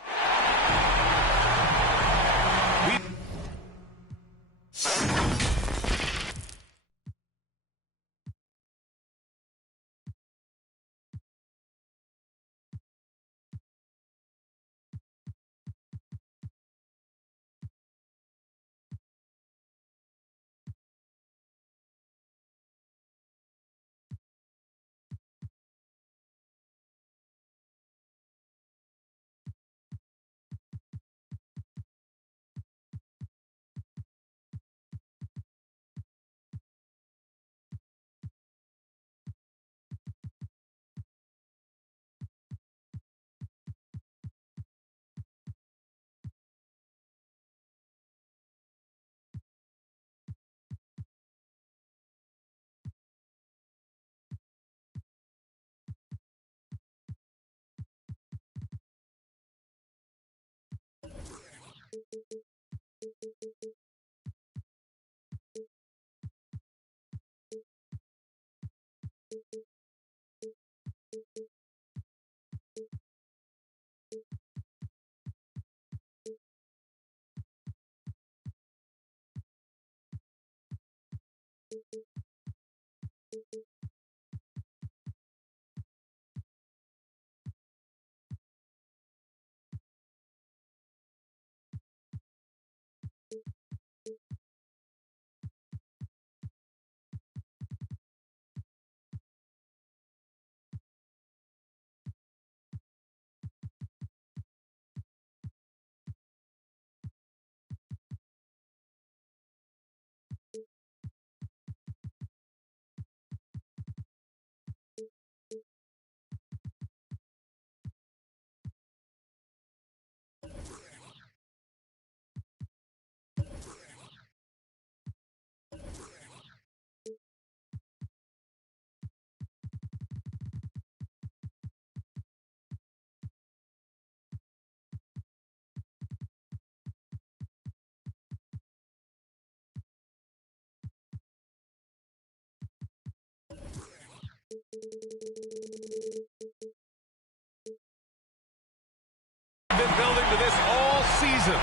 to this all season.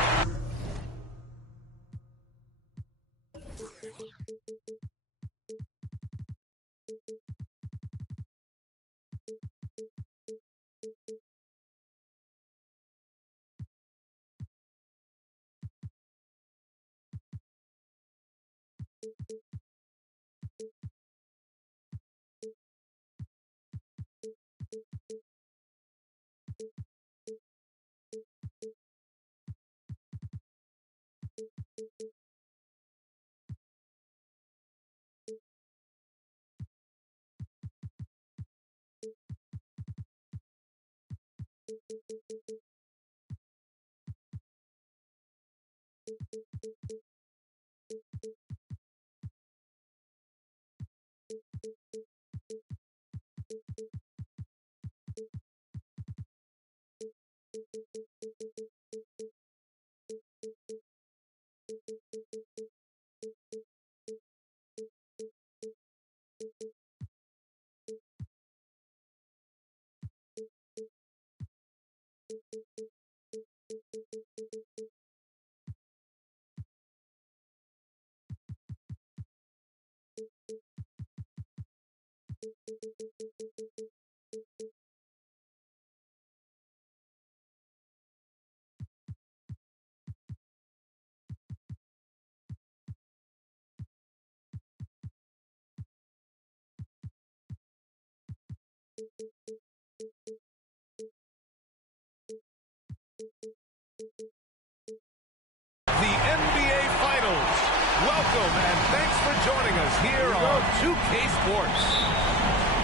The NBA Finals. Welcome and thanks for joining us here on 2K Sports.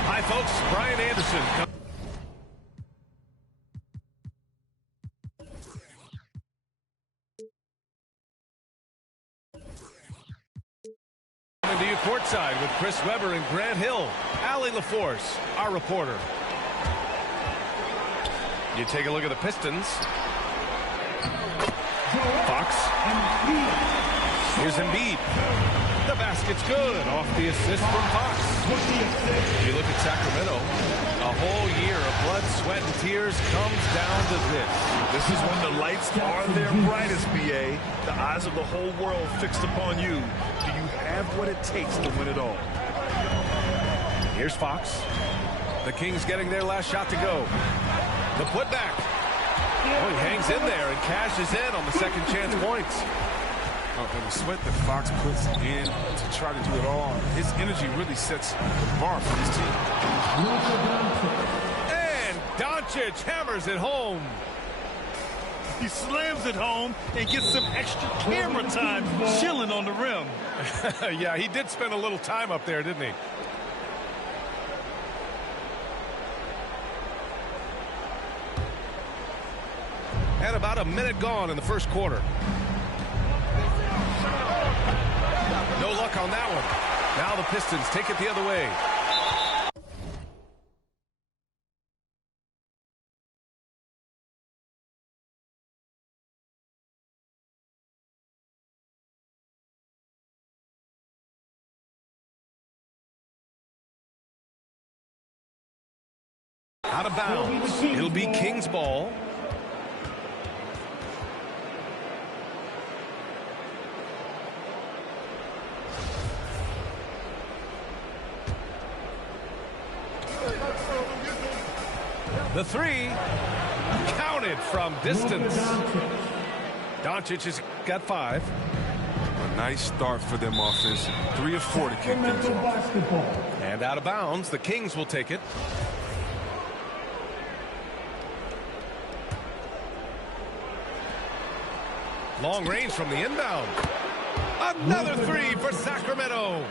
Hi folks, Brian Anderson. Coming to you courtside with Chris Webber and Grant Hill. Allie LaForce, our reporter. You take a look at the Pistons. Fox. Here's Embiid. The basket's good off the assist from Fox. You look at Sacramento. A whole year of blood, sweat, and tears comes down to this. This is when the lights are their brightest, BA. The eyes of the whole world fixed upon you. Do you have what it takes to win it all? Here's Fox. The Kings getting their last shot to go. The putback. Oh, he hangs in there and cashes in on the second chance points. And the sweat that Fox puts in to try to do it all, his energy really sets the bar for his team. And Doncic hammers it home. He slams it home and gets some extra camera time chilling on the rim. Yeah, he did spend a little time up there, didn't he? And about a minute gone in the first quarter. No luck on that one. Now the Pistons take it the other way. Out of bounds. It'll be Kings ball. The three, counted from distance. Doncic has got 5. A nice start for them offense. 3 of 4 to kick things off. And out of bounds, the Kings will take it. Long range from the inbound. Another 3 for Sacramento.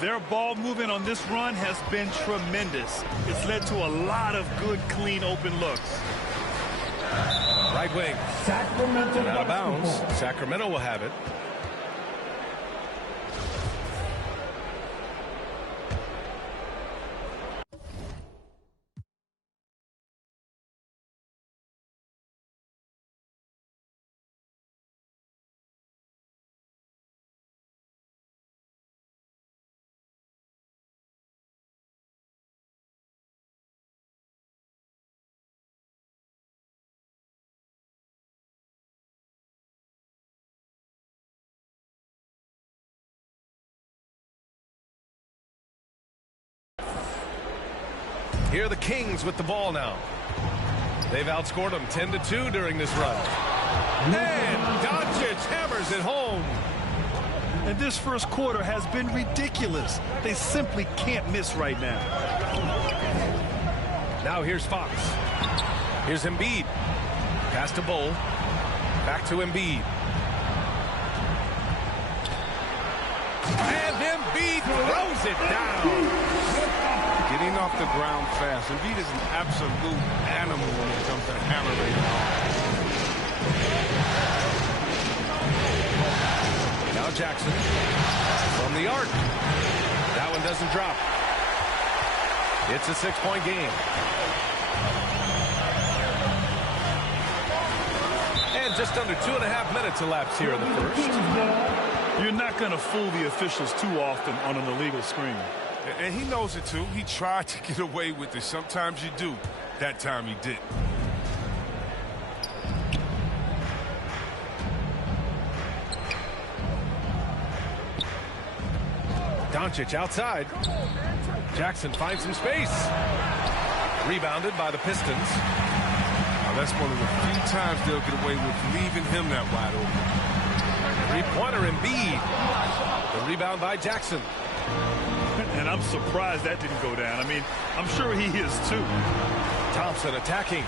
Their ball movement on this run has been tremendous. It's led to a lot of good, clean, open looks. Right wing. Sacramento Out of bounds. Sacramento will have it. Here are the Kings with the ball now. They've outscored them 10-2 during this run. And Doncic hammers it home. And this first quarter has been ridiculous. They simply can't miss right now. Now here's Fox. Here's Embiid. Pass to Bull. Back to Embiid. And Embiid throws it down. Getting off the ground fast. Embiid is an absolute animal when it comes to hammering. Now Jackson from the arc. That one doesn't drop. It's a 6-point game. And just under 2.5 minutes elapsed here in the first. You're not going to fool the officials too often on an illegal screen. And he knows it too. He tried to get away with it. Sometimes you do. That time he didn't. Doncic outside. Jackson finds some space. Rebounded by the Pistons. Now that's one of the few times they'll get away with leaving him that wide open. Three-pointer Embiid. The rebound by Jackson. And I'm surprised that didn't go down. I mean, I'm sure he is too. Thompson attacking.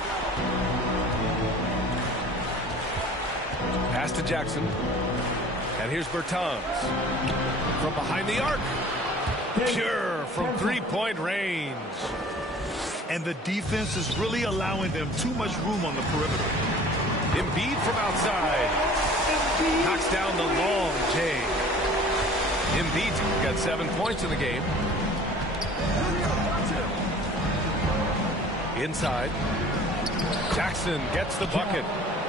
Pass to Jackson. And here's Bertans. From behind the arc. Pure from three-point range. And the defense is really allowing them too much room on the perimeter. Embiid from outside. Knocks down the long J. Embiid got 7 points in the game. Inside. Jackson gets the bucket.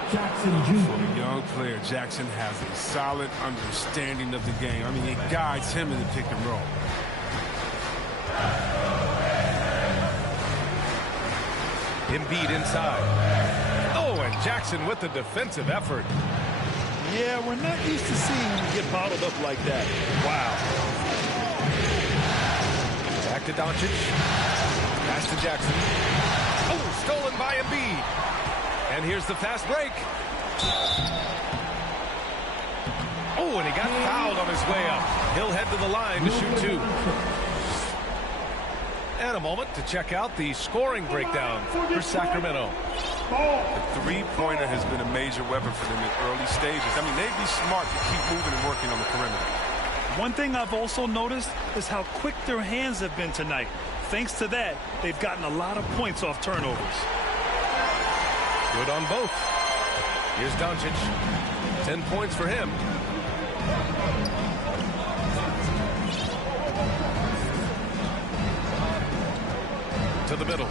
For a young player, Jackson has a solid understanding of the game. I mean, it guides him in the pick and roll. Embiid inside. Oh, and Jackson with the defensive effort. Yeah, we're not used to seeing him get bottled up like that. Wow. Back to Doncic. Pass to Jackson. Oh, stolen by Embiid. And here's the fast break. Oh, and he got fouled on his way up. He'll head to the line to shoot two. And a moment to check out the scoring breakdown for Sacramento. The three-pointer has been a major weapon for them in early stages. I mean, they'd be smart to keep moving and working on the perimeter. One thing I've also noticed is how quick their hands have been tonight. Thanks to that, they've gotten a lot of points off turnovers. Good on both. Here's Doncic. 10 points for him. To the middle.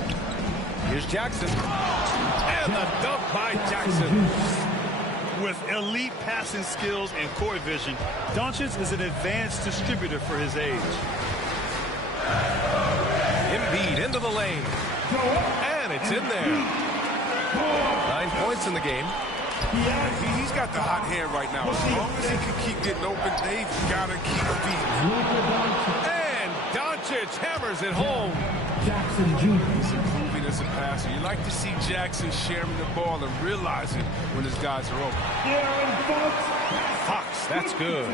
Here's Jackson. And the dunk by Jackson. With elite passing skills and court vision, Doncic is an advanced distributor for his age. Embiid into the lane. And it's in there. 9 points in the game. He's got the hot hand right now. As long as he can keep getting open, they've got to keep beating. And Doncic hammers it home. He's improving as a passer. You like to see Jackson sharing the ball and realize it when his guys are open. Fox, that's good.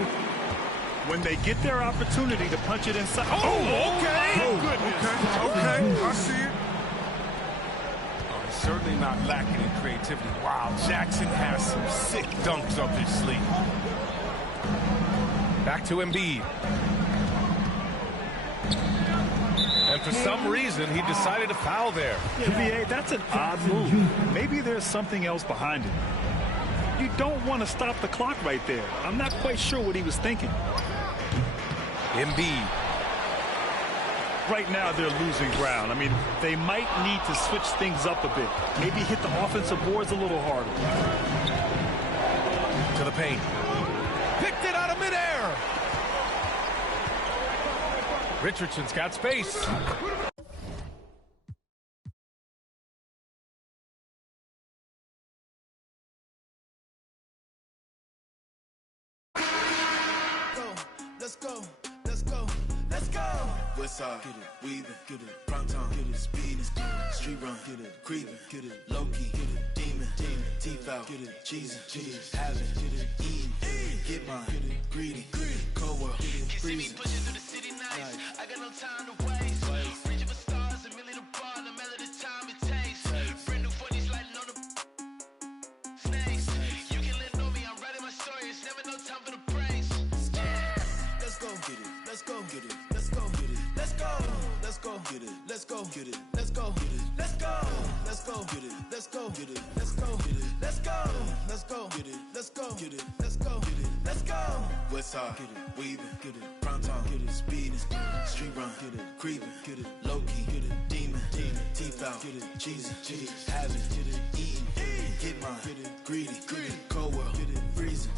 When they get their opportunity to punch it inside. Oh, okay. Oh, goodness. Okay, I see it. Certainly not lacking in creativity. Wow, Jackson has some sick dunks up his sleeve. Back to Embiid. And for some reason, he decided to foul there. Yeah, VA, that's an odd move. Maybe there's something else behind it. You don't want to stop the clock right there. I'm not quite sure what he was thinking. Embiid. Right now, they're losing ground. I mean, they might need to switch things up a bit. Maybe hit the offensive boards a little harder. To the paint. Picked it out of midair. Richardson's got space. Let's go. Let's go. Let's go. West side, get it, weave it, get it, prime time, get it, speed, get it, creeping, get it, low-key, get it, demon, teeth out, get it, cheesing, having, get it, eating, get mine, get it, greedy, cold world, freezing. Pushing through the city nights, I got no time to waste. Reaching for stars, a million apart, no matter the time it takes. Brand new 40s lighting on the snakes. You can lean on me, I'm writing my story, it's never no time for the praise. Let's go get it, let's go get it, let's go get it, let's go, let's go get it, let's go get it, let's go get it, let's go, let's go get it, let's go get it, let's go get it, let's go, let's go get it, let's go get it, let's go get it, let's go. Westside, get it, weaving, get it, prime time, get it, speeding, street run, get it, creeping, get it, low key, get it, demon, teeth out, get it, cheesing, having, get it, eating, get mine, get it, greedy, cold world, get it, freezing.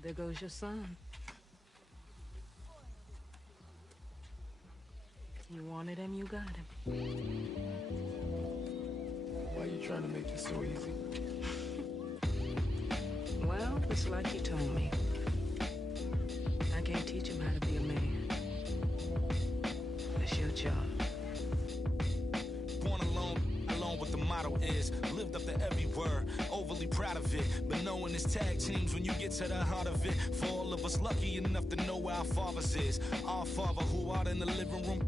There goes your son. You wanted him, you got him. Why are you trying to make this so easy? Well, it's like you told me. I can't teach him how to be a man. That's your job. Born alone what the motto is. Lived up to every word, overly proud of it. But knowing it's tag teams when you get to the heart of it. For all of us lucky enough to know where our fathers is. Our father who out in the living room.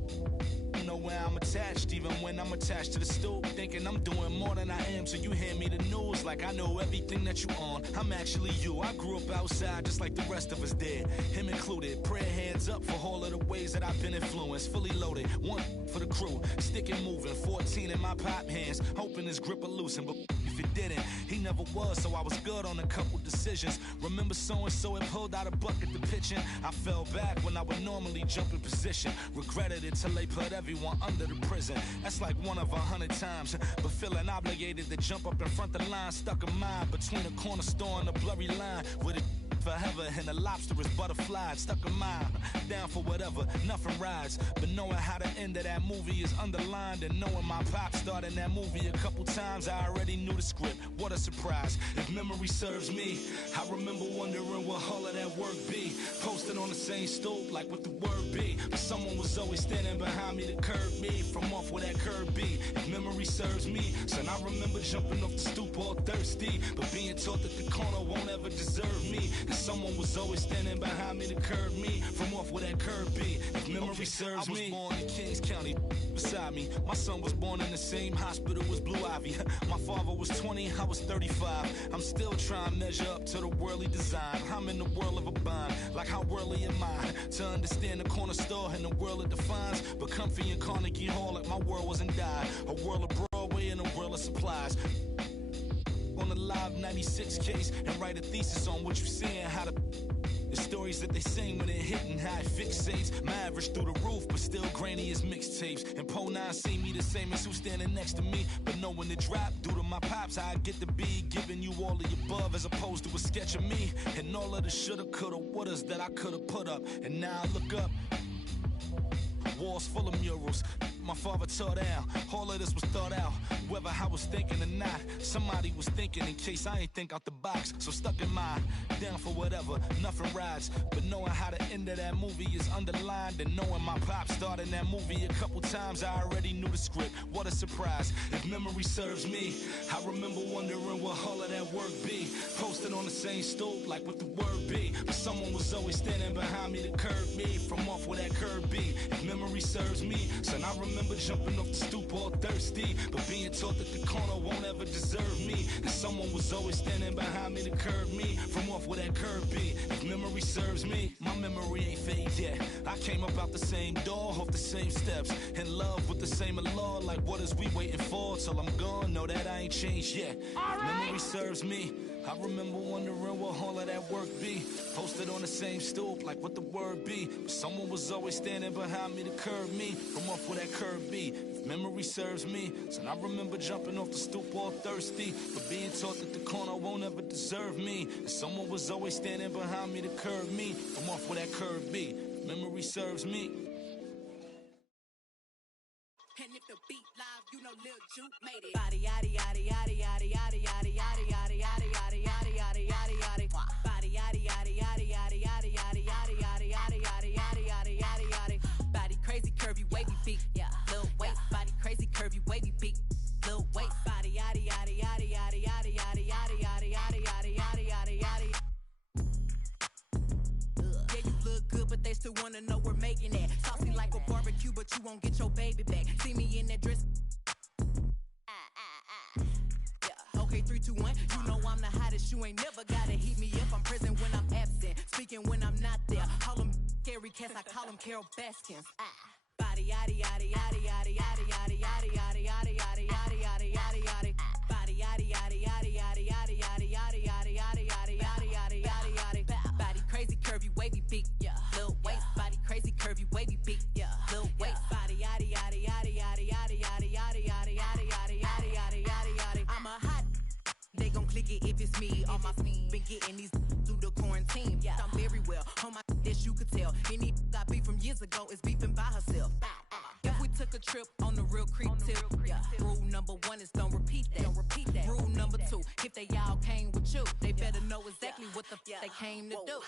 Know where I'm attached, even when I'm attached to the stool. Thinking I'm doing more than I am, so you hand me the news like I know everything that you on. I'm actually you. I grew up outside just like the rest of us did, him included. Prayer hands up for all of the ways that I've been influenced. Fully loaded, one for the crew, sticking moving. 14 in my pop hands, hoping his grip will loosen, but if it didn't, he never was, so I was good on a couple decisions. Remember so-and-so had pulled out a bucket to pitch in. I fell back when I would normally jump in position. Regretted it till they put everyone under the prison. That's like 1 of 100 times. But feeling obligated to jump up in front of the line. Stuck a mind between a corner store and a blurry line. With it forever and a lobster is butterfly. Stuck a mind, down for whatever, nothing rides. But knowing how the end of that movie is underlined, and knowing my pop starred in that movie a couple times, I already knew the script. What a surprise. If memory serves me, I remember wondering what all of that work be. Posted on the same stoop like what the word be. But someone was always standing behind me to curb me from off where that curb be. If memory serves me, son, I remember jumping off the stoop all thirsty, but being taught that the corner won't ever deserve me. And someone was always standing behind me to curb me from off where that curb be. If memory serves me, I was born in Kings County beside me. My son was born in the same hospital as Blue Ivy. My father was 20, I was 35. I'm still trying to measure up to the worldly design. I'm in the world of a bind, like how worldly am I? To understand the corner store and the world it defines. But comfy in Carnegie Hall like my world wasn't die. A world of Broadway and a world of supplies. On the Live 96 case and write a thesis on what you seeing, how to the stories that they sing when it hitting, how it fixates. My average through the roof, but still grainy as mixtapes. And Po 9 see me the same as who's standing next to me. But knowing the drop due to my pops, how I get to be giving you all of the above as opposed to a sketch of me. And all of the shoulda, coulda, wouldas that I coulda put up. And now I look up, walls full of murals my father tore down. All of this was thought out, whether I was thinking or not. Somebody was thinking in case I ain't think out the box. So stuck in mind, down for whatever, nothing rides. But knowing how the end of that movie is underlined, and knowing my pop starred in that movie a couple times, I already knew the script. What a surprise. If memory serves me, I remember wondering what all of that work be. Posted on the same stoop like what the word be. But someone was always standing behind me to curb me from off where that curb be. If memory serves me, son, I remember jumping off the stoop all thirsty, but being taught that the corner won't ever deserve me. And someone was always standing behind me to curb me from off where that curb be. If memory serves me, my memory ain't fade yet. I came up out the same door, off the same steps, in love with the same law. Like what is we waiting for till I'm gone? Know that I ain't changed yet. If memory serves me, I remember wondering what all of that work be. Posted on the same stoop like what the word be. But someone was always standing behind me to curb me from off where that curb be. If memory serves me, son, I remember jumping off the stoop all thirsty, but being taught that the corner won't ever deserve me. And someone was always standing behind me to curb me from off where that curb be. If memory serves me. And if the beat live, you know Lil Juke made it. Body yaddy yaddy yaddy yaddy yaddy yaddy yaddy yaddy yaddy yaddy yaddy yaddy yaddy yaddy. Body yaddy yaddy yaddy yaddy yaddy yaddy yaddy yaddy yaddy yaddy yaddy yaddy yaddy yaddy. Body crazy, curvy, wavy beat. Yeah, Lil waist. Body crazy, curvy, wavy beat. Lil waist. Body yaddy yaddy yaddy yaddy yaddy yaddy yaddy yaddy yaddy yaddy yaddy yaddy yaddy. Yeah, you look good, but they still wanna know we're making it. Saucy like a barbecue, but you won't get your baby back. See me in that dress. Yeah, okay, 3, 2, 1. You know I'm the hottest. You ain't never gotta heat me up. I'm present when I'm absent, speaking when I'm not there. Call them scary cats, I call them Carol Baskins. Body yaddy yaddy yaddy yaddy yaddy yaddy yaddy yaddy yaddy yaddy yaddy yaddy yaddy yaddy. Body yaddy yaddy yaddy yaddy yaddy yaddy yaddy yaddy yaddy yaddy yaddy yaddy yaddy yaddy. Body crazy, curvy, wavy beat. Yeah, Lil waist. Body crazy, curvy, wavy beat. Yeah, Lil waist. Body yaddy yaddy yaddy yaddy yaddy yaddy yaddy yaddy yaddy yaddy yaddy yaddy yaddy yaddy. I'm a hot. They gon' click it if it's me. All my been getting these through the quarantine. Yeah, I'm very well on my this you could tell. Any got beef from years ago is beefing by herself. If we took a trip on the real creep tip, yeah. Rule number 1 is don't repeat that. Don't repeat that. Rule number 2, if they all came with you, they better know exactly what the they came to do.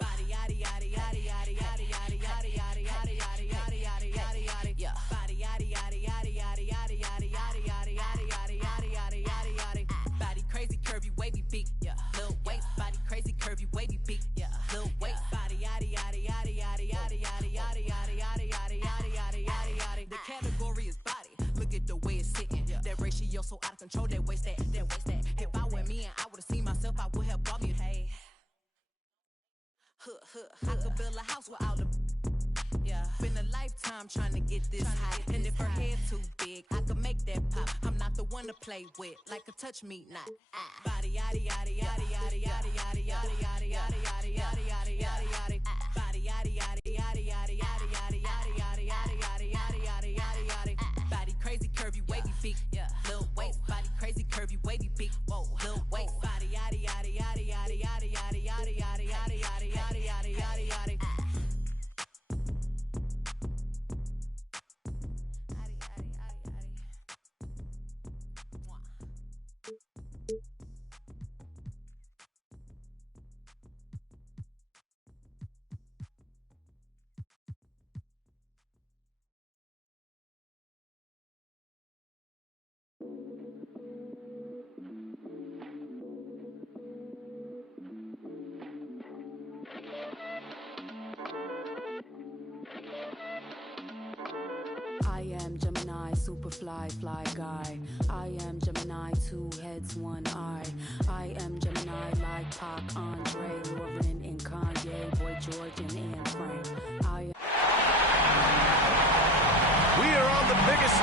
Body yaddy yaddy yaddy yaddy yaddy yaddy yaddy yaddy yaddy yaddy yaddy yaddy yaddy yaddy. Yeah. Body yaddy yaddy yaddy yaddy yaddy yaddy yaddy yaddy yaddy yaddy yaddy yaddy yaddy yaddy. Body crazy, curvy, wavy beat. Yeah. Lil waist. Body crazy, curvy, wavy beat. Yeah. Lil waist. Body yaddy yaddy yaddy yaddy yaddy yaddy yaddy yaddy yaddy yaddy yaddy yaddy yaddy yaddy. The category is body. Look at the way it's sitting. That ratio so out of control. That waist that. If I were me and I would've seen myself, I would have bought me. Hey. I could build a house with all the. Yeah, been a lifetime trying to get this high. And if her head too big, I could make that pop. I'm not the one to play with, like a touch me not. Body yaddy yaddy yaddy yaddy yaddy yaddy yaddy yaddy yaddy yaddy yaddy yaddy yaddy yaddy. Body yaddy yaddy yaddy yaddy yaddy yaddy yaddy yaddy yaddy yaddy yaddy yaddy yaddy yaddy. Body crazy, curvy, wavy beat. Yeah, Lil waist. Body crazy, curvy, wavy beat. Whoa, Lil waist. Body yaddy yaddy yaddy yaddy yaddy yaddy yaddy yaddy yaddy yaddy yaddy yaddy yaddy yaddy. I am Gemini, super fly guy. I am Gemini, 2 heads, 1 eye. I am Gemini like Pac, Andre, Lauren, and Kanye, Boy George, and Anne Frank. We are on the biggest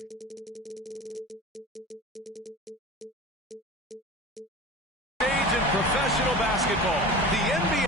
Stage in professional basketball, the NBA.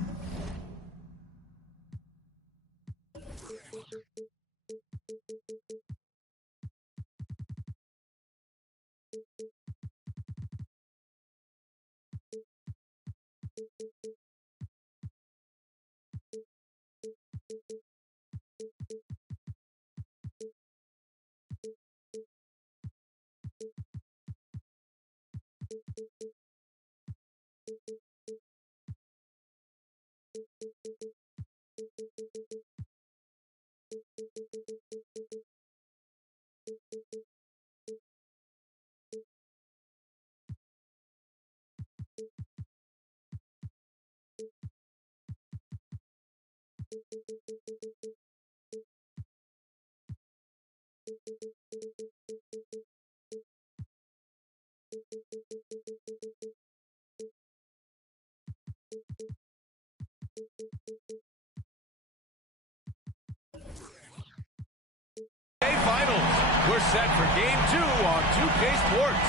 Finals. We're set for Game 2 on 2K Sports.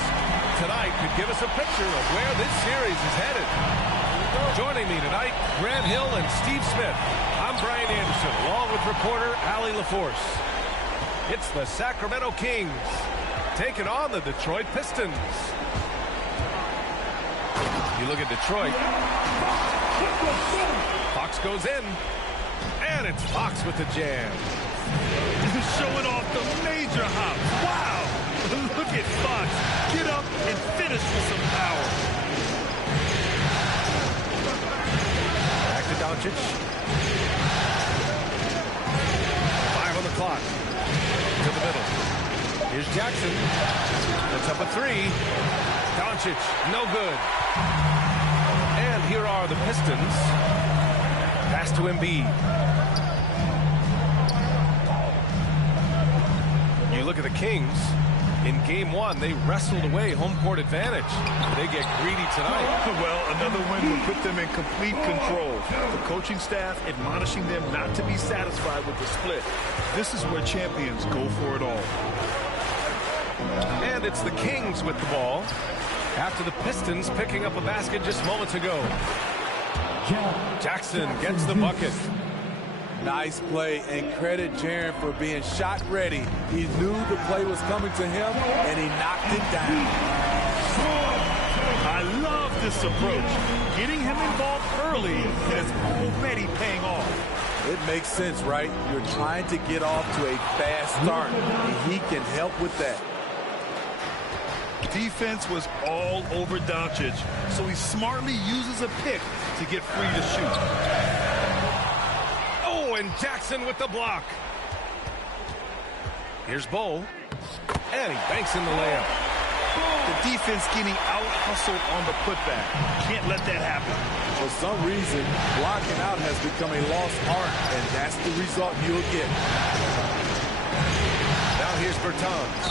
Tonight could give us a picture of where this series is headed. Joining me tonight, Grant Hill and Steve Smith. I'm Brian Anderson, along with reporter Allie LaForce. It's the Sacramento Kings taking on the Detroit Pistons. You look at Detroit. Fox goes in. And it's Fox with the jam. Showing off the major hops. Wow! Look at Fox. Get up and finish with some power. Back to Doncic. 5 on the clock. To the middle. Here's Jackson. Puts up a 3. Doncic, no good. And here are the Pistons. Pass to Embiid. You look at the Kings. In Game 1, they wrestled away home court advantage. They get greedy tonight. Well, another win will put them in complete control. The coaching staff admonishing them not to be satisfied with the split. This is where champions go for it all. And it's the Kings with the ball after the Pistons picking up a basket just moments ago. Jackson gets the bucket. Nice play, and credit Jaren for being shot ready. He knew the play was coming to him, and he knocked it down. I love this approach. Getting him involved early is already paying off. It makes sense, right? You're trying to get off to a fast start, and he can help with that. Defense was all over Doncic, so he smartly uses a pick to get free to shoot. And Jackson with the block. Here's Bo. And he banks in the layup. The defense getting out-hustled on the putback. Can't let that happen. For some reason, blocking out has become a lost art, and that's the result you'll get. Now here's Bertans.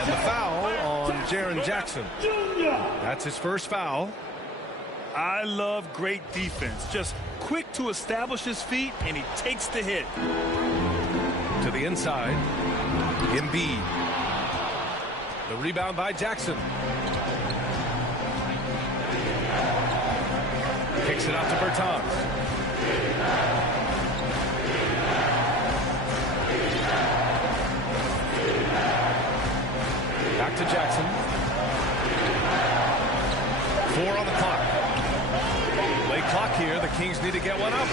And the foul on Jaren Jackson. That's his first foul. I love great defense. Just quick to establish his feet, and he takes the hit. To the inside. Embiid. The rebound by Jackson. Kicks it out to Bertans. Back to Jackson. 4 on the clock. Late clock here. The Kings need to get one up.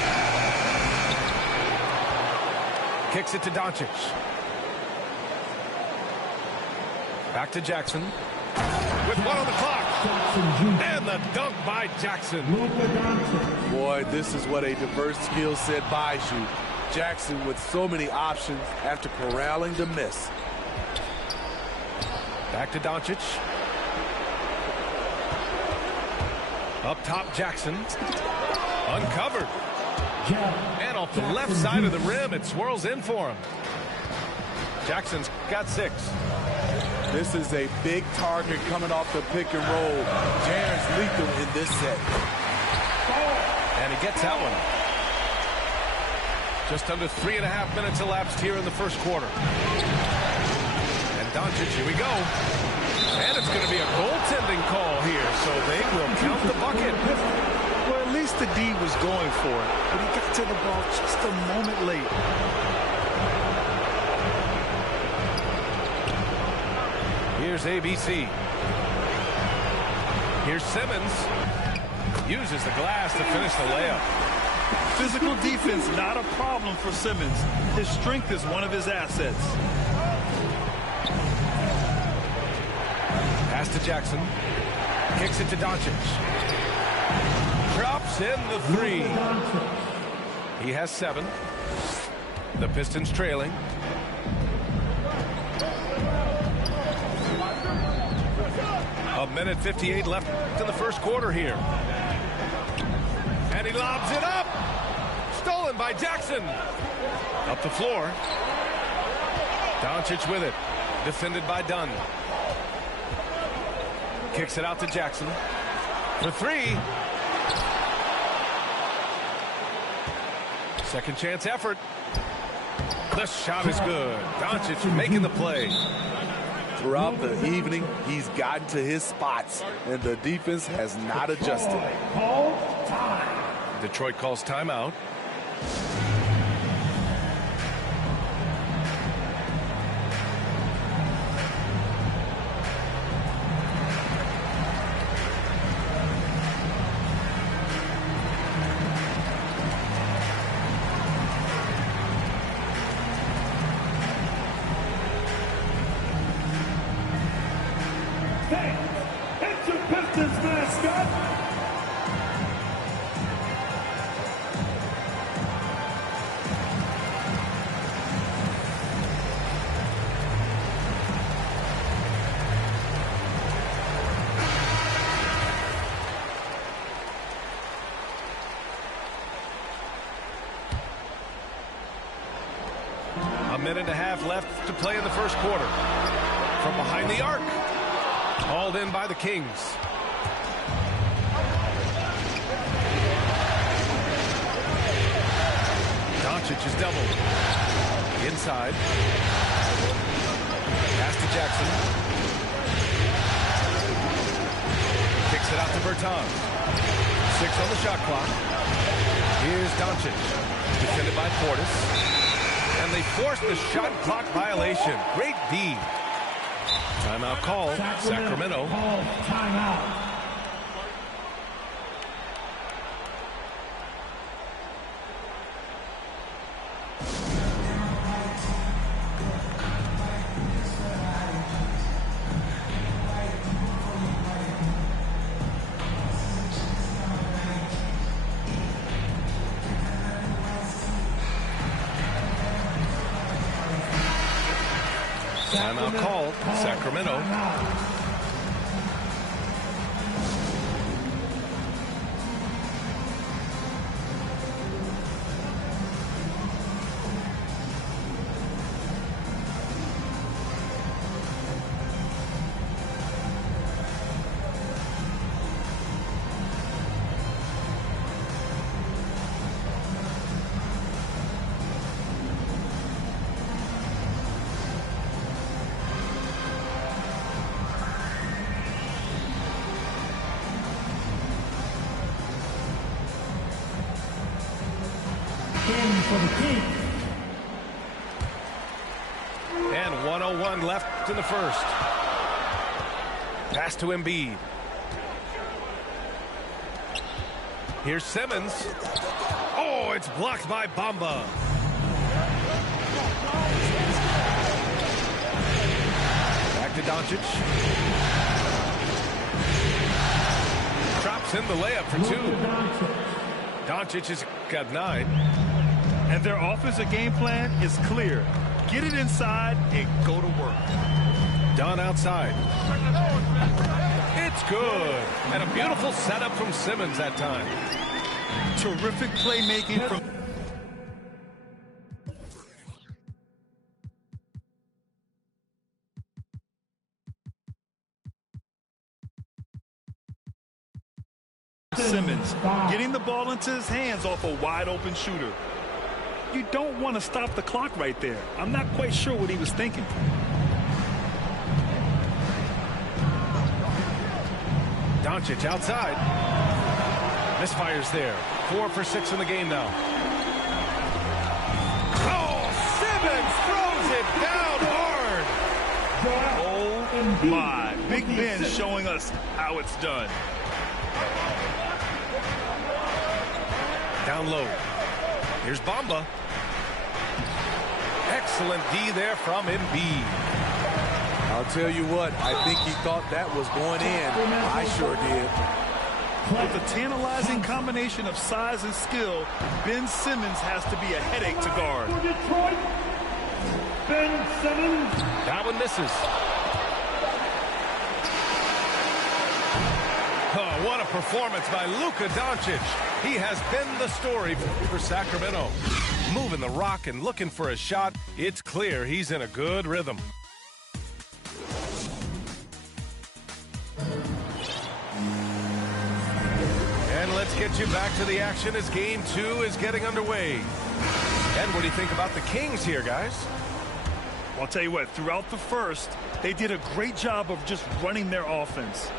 Kicks it to Doncic. Back to Jackson. With 1 on the clock. And the dunk by Jackson. Boy, this is what a diverse skill set buys you. Jackson with so many options after corralling the miss. Back to Doncic. Up top, Jackson. Uncovered. And off the left side of the rim, it swirls in for him. Jackson's got 6. This is a big target coming off the pick and roll. Jaren's lethal in this set. And he gets that one. Just under 3.5 minutes elapsed here in the first quarter. And Doncic, here we go. And it's going to be a goaltending call here, so they will count the bucket. Well, at least the D was going for it, but he got to the ball just a moment late. Here's ABC. Here's Simmons. Uses the glass to finish the layup. Physical defense, not a problem for Simmons. His strength is one of his assets. Pass to Jackson. Kicks it to Doncic. Drops in the three. He has 7. The Pistons trailing. A minute 58 left in the first quarter here. And he lobs it up. Stolen by Jackson. Up the floor. Doncic with it. Defended by Dunn. Kicks it out to Jackson. For 3. Second chance effort. The shot is good. Doncic making the play. Throughout the evening, he's gotten to his spots, and the defense has not adjusted. Detroit calls timeout. It's your Pistons mascot. A minute and a half left to play in the first quarter. From behind the arc. Hauled in by the Kings. Doncic is doubled. Inside. Pass to Jackson. Kicks it out to Bertans. 6 on the shot clock. Here's Doncic. Defended by Portis. And they force the shot clock violation. Great D. Timeout call. Sacramento. Timeout. Timeout called. Sacramento. For the Kings. And 1:01 left in the first. Pass to Embiid. Here's Simmons. Oh, it's blocked by Bamba. Back to Doncic. Drops in the layup for 2. Doncic has got 9. And their offensive game plan is clear. Get it inside and go to work. Dunn outside. It's good. And a beautiful setup from Simmons that time. Terrific playmaking from Simmons, getting the ball into his hands off a wide open shooter. You don't want to stop the clock right there. I'm not quite sure what he was thinking. Doncic outside. Misfires there. 4 for 6 in the game now. Oh, Simmons throws it down hard. Oh, my. Big Ben showing us how it's done. Down low. Here's Bamba. Excellent D there from Embiid. I'll tell you what, I think he thought that was going in. I sure did. With a tantalizing combination of size and skill, Ben Simmons has to be a headache to guard. For Detroit, Ben Simmons. That one misses. Oh, what a performance by Luka Doncic. He has been the story for Sacramento. Moving the rock and looking for a shot. It's clear he's in a good rhythm. And let's get you back to the action as Game 2 is getting underway. And what do you think about the Kings here, guys? I'll tell you what, throughout the first, they did a great job of just running their offense.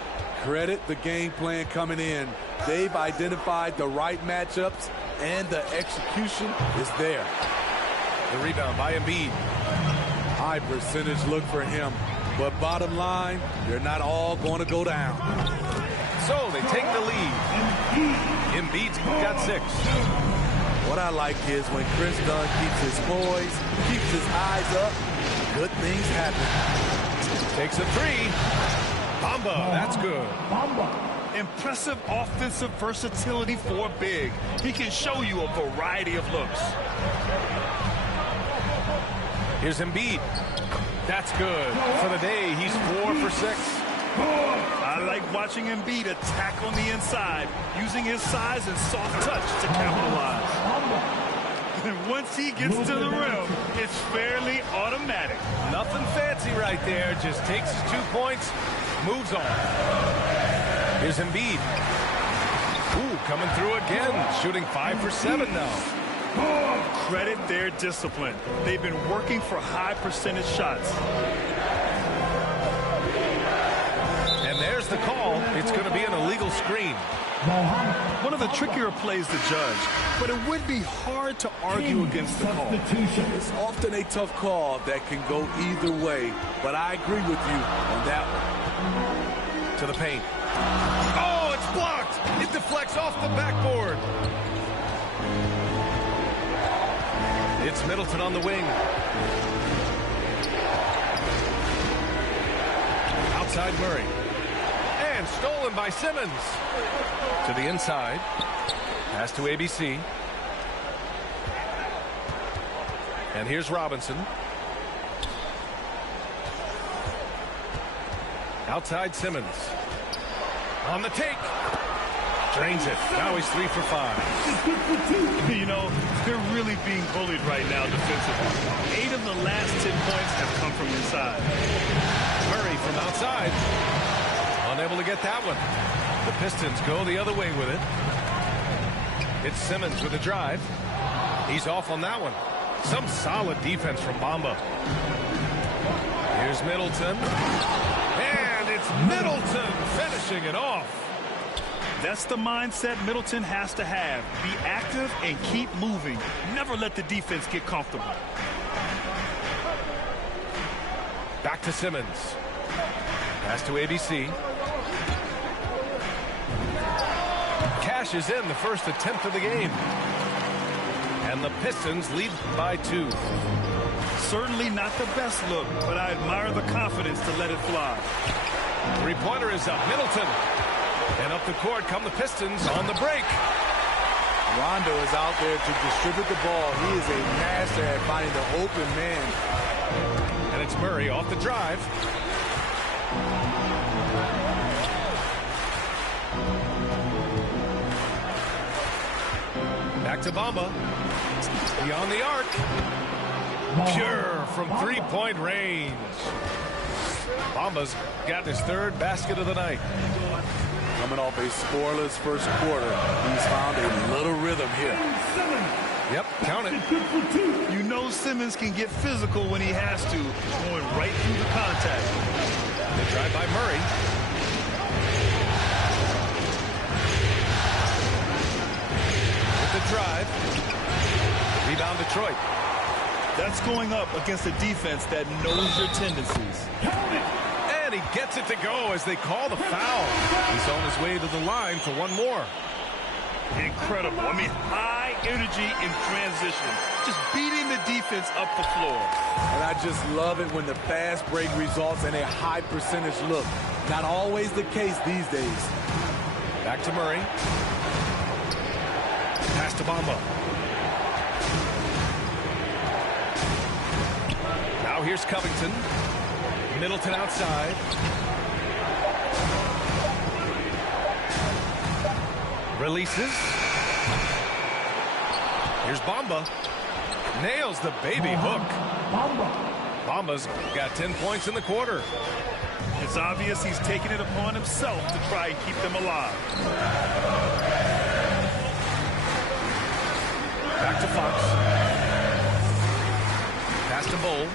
Credit the game plan coming in. They've identified the right matchups, and the execution is there. The rebound by Embiid. High percentage look for him. But bottom line, they're not all going to go down. So they take the lead. Embiid's got 6. What I like is when Chris Dunn keeps his poise, keeps his eyes up, good things happen. Takes a 3. Bamba, that's good. Impressive offensive versatility for big. He can show you a variety of looks. Here's Embiid. That's good. For the day, he's 4 for 6. I like watching Embiid attack on the inside, using his size and soft touch to capitalize. And once he gets to the rim, it's fairly automatic. Nothing fancy right there. Just takes his 2 points, moves on. Here's Embiid. Ooh, coming through again. Shooting 5 for 7 now. Credit their discipline. They've been working for high percentage shots. And there's the call. It's going to be an illegal screen. One of the trickier plays to judge, but it would be hard to argue against the call. It's often a tough call that can go either way, but I agree with you on that one. To the paint. Oh, it's blocked. It deflects off the backboard. It's Middleton on the wing. Outside Murray. And stolen by Simmons. To the inside. Pass to ABC. And here's Robinson. Outside Simmons. On the take. Drains it. Now he's 3 for 5. You know, they're really being bullied right now defensively. 8 of the last 10 points have come from inside. Murray from outside. Unable to get that one. The Pistons go the other way with it. It's Simmons with a drive. He's off on that one. Some solid defense from Bamba. Here's Middleton. And it's Middleton finishing it off. That's the mindset Middleton has to have. Be active and keep moving. Never let the defense get comfortable. Back to Simmons. Pass to ABC. Cashes in the first attempt of the game. And the Pistons lead by 2. Certainly not the best look, but I admire the confidence to let it fly. 3-pointer is up. Middleton. And up the court come the Pistons on the break. Rondo is out there to distribute the ball. He is a master at finding the open man. And it's Murray off the drive. Back to Bamba. Beyond the arc. Pure from 3-point range. Bamba's got his 3rd basket of the night. Coming off a scoreless first quarter, he's found a little rhythm here. Yep, count it. You know Simmons can get physical when he has to, going right through the contact. The drive by Murray. Detroit. That's going up against a defense that knows your tendencies. And he gets it to go as they call the foul. He's on his way to the line for one more. Incredible. I mean, high energy in transition. Just beating the defense up the floor. And I just love it when the fast break results in a high percentage look. Not always the case these days. Back to Murray. Pass to Bamba. Now here's Covington. Middleton outside. Releases. Here's Bamba. Nails the baby hook. Bamba's got 10 points in the quarter. It's obvious he's taking it upon himself to try and keep them alive. Back to Fox. Pass to Bull.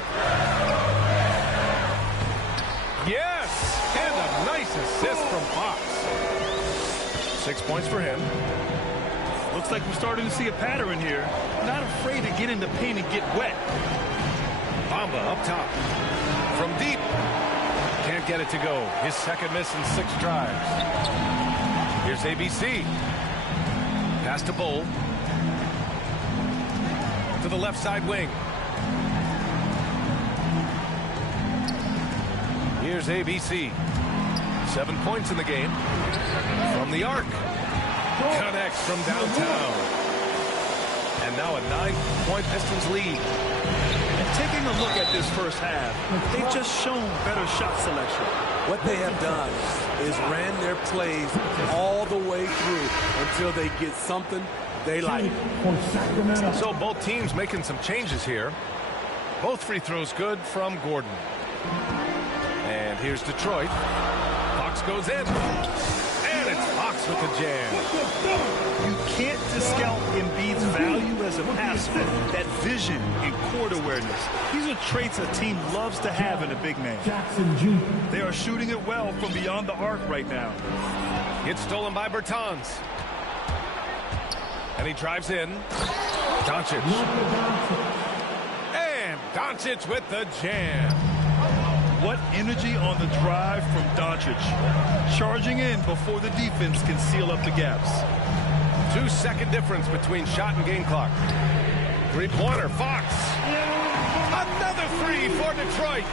Yes! And a nice assist from Fox. 6 points for him. Looks like we're starting to see a pattern here. Not afraid to get in the paint and get wet. Bamba up top. From deep. Can't get it to go. His second miss in 6 drives. Here's ABC. Pass to Bull. To the left side wing. Here's ABC. 7 points in the game. From the arc. Connects from downtown. And now a 9-point Pistons lead. And taking a look at this first half, they've just shown better shot selection. What they have done is ran their plays all the way through until they get something they like. So both teams making some changes here. Both free throws good from Gordon. And here's Detroit. Fox goes in. And it's Fox with the jam. You can't discount Embiid's value as a passer. That vision and court awareness. These are traits a team loves to have in a big man. They are shooting it well from beyond the arc right now. Gets stolen by Bertans. And he drives in. Doncic. And Doncic with the jam. What energy on the drive from Doncic. Charging in before the defense can seal up the gaps. 2-second difference between shot and game clock. Three-pointer, Fox. Another three for Detroit.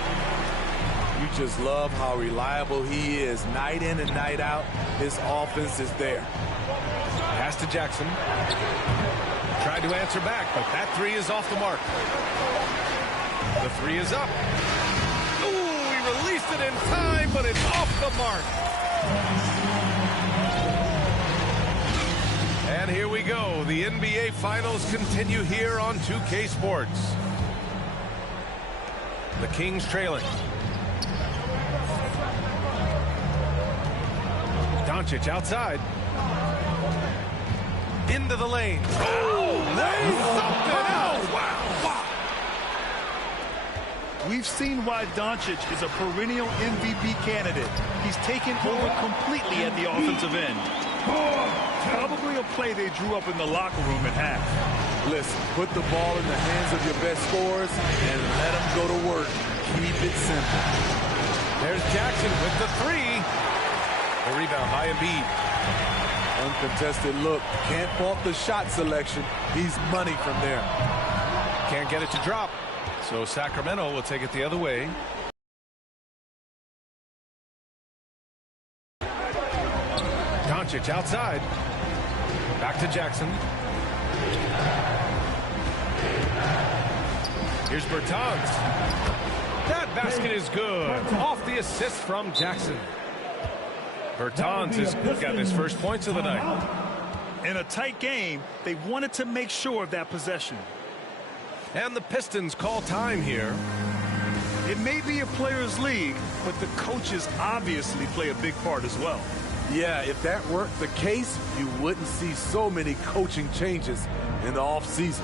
You just love how reliable he is. Night in and night out, his offense is there. Pass to Jackson. Tried to answer back, but that three is off the mark. The three is up. Released it in time, but it's off the mark. And here we go. The NBA Finals continue here on 2K Sports. The Kings trailing. Doncic outside. Into the lane. Oh, lays something else. Wow. We've seen why Doncic is a perennial MVP candidate. He's taken over completely at the offensive end. Probably a play they drew up in the locker room at half. Listen, put the ball in the hands of your best scorers and let them go to work. Keep it simple. There's Jackson with the three. The rebound by Embiid. Uncontested look. Can't fault the shot selection. He's money from there. Can't get it to drop. So Sacramento will take it the other way. Doncic outside. Back to Jackson. Here's Bertans. That basket is good. Off the assist from Jackson. Bertans has gotten his first points of the night. In a tight game, they wanted to make sure of that possession. And the Pistons call time here. It may be a players' league, but the coaches obviously play a big part as well. Yeah, if that weren't the case, you wouldn't see so many coaching changes in the offseason.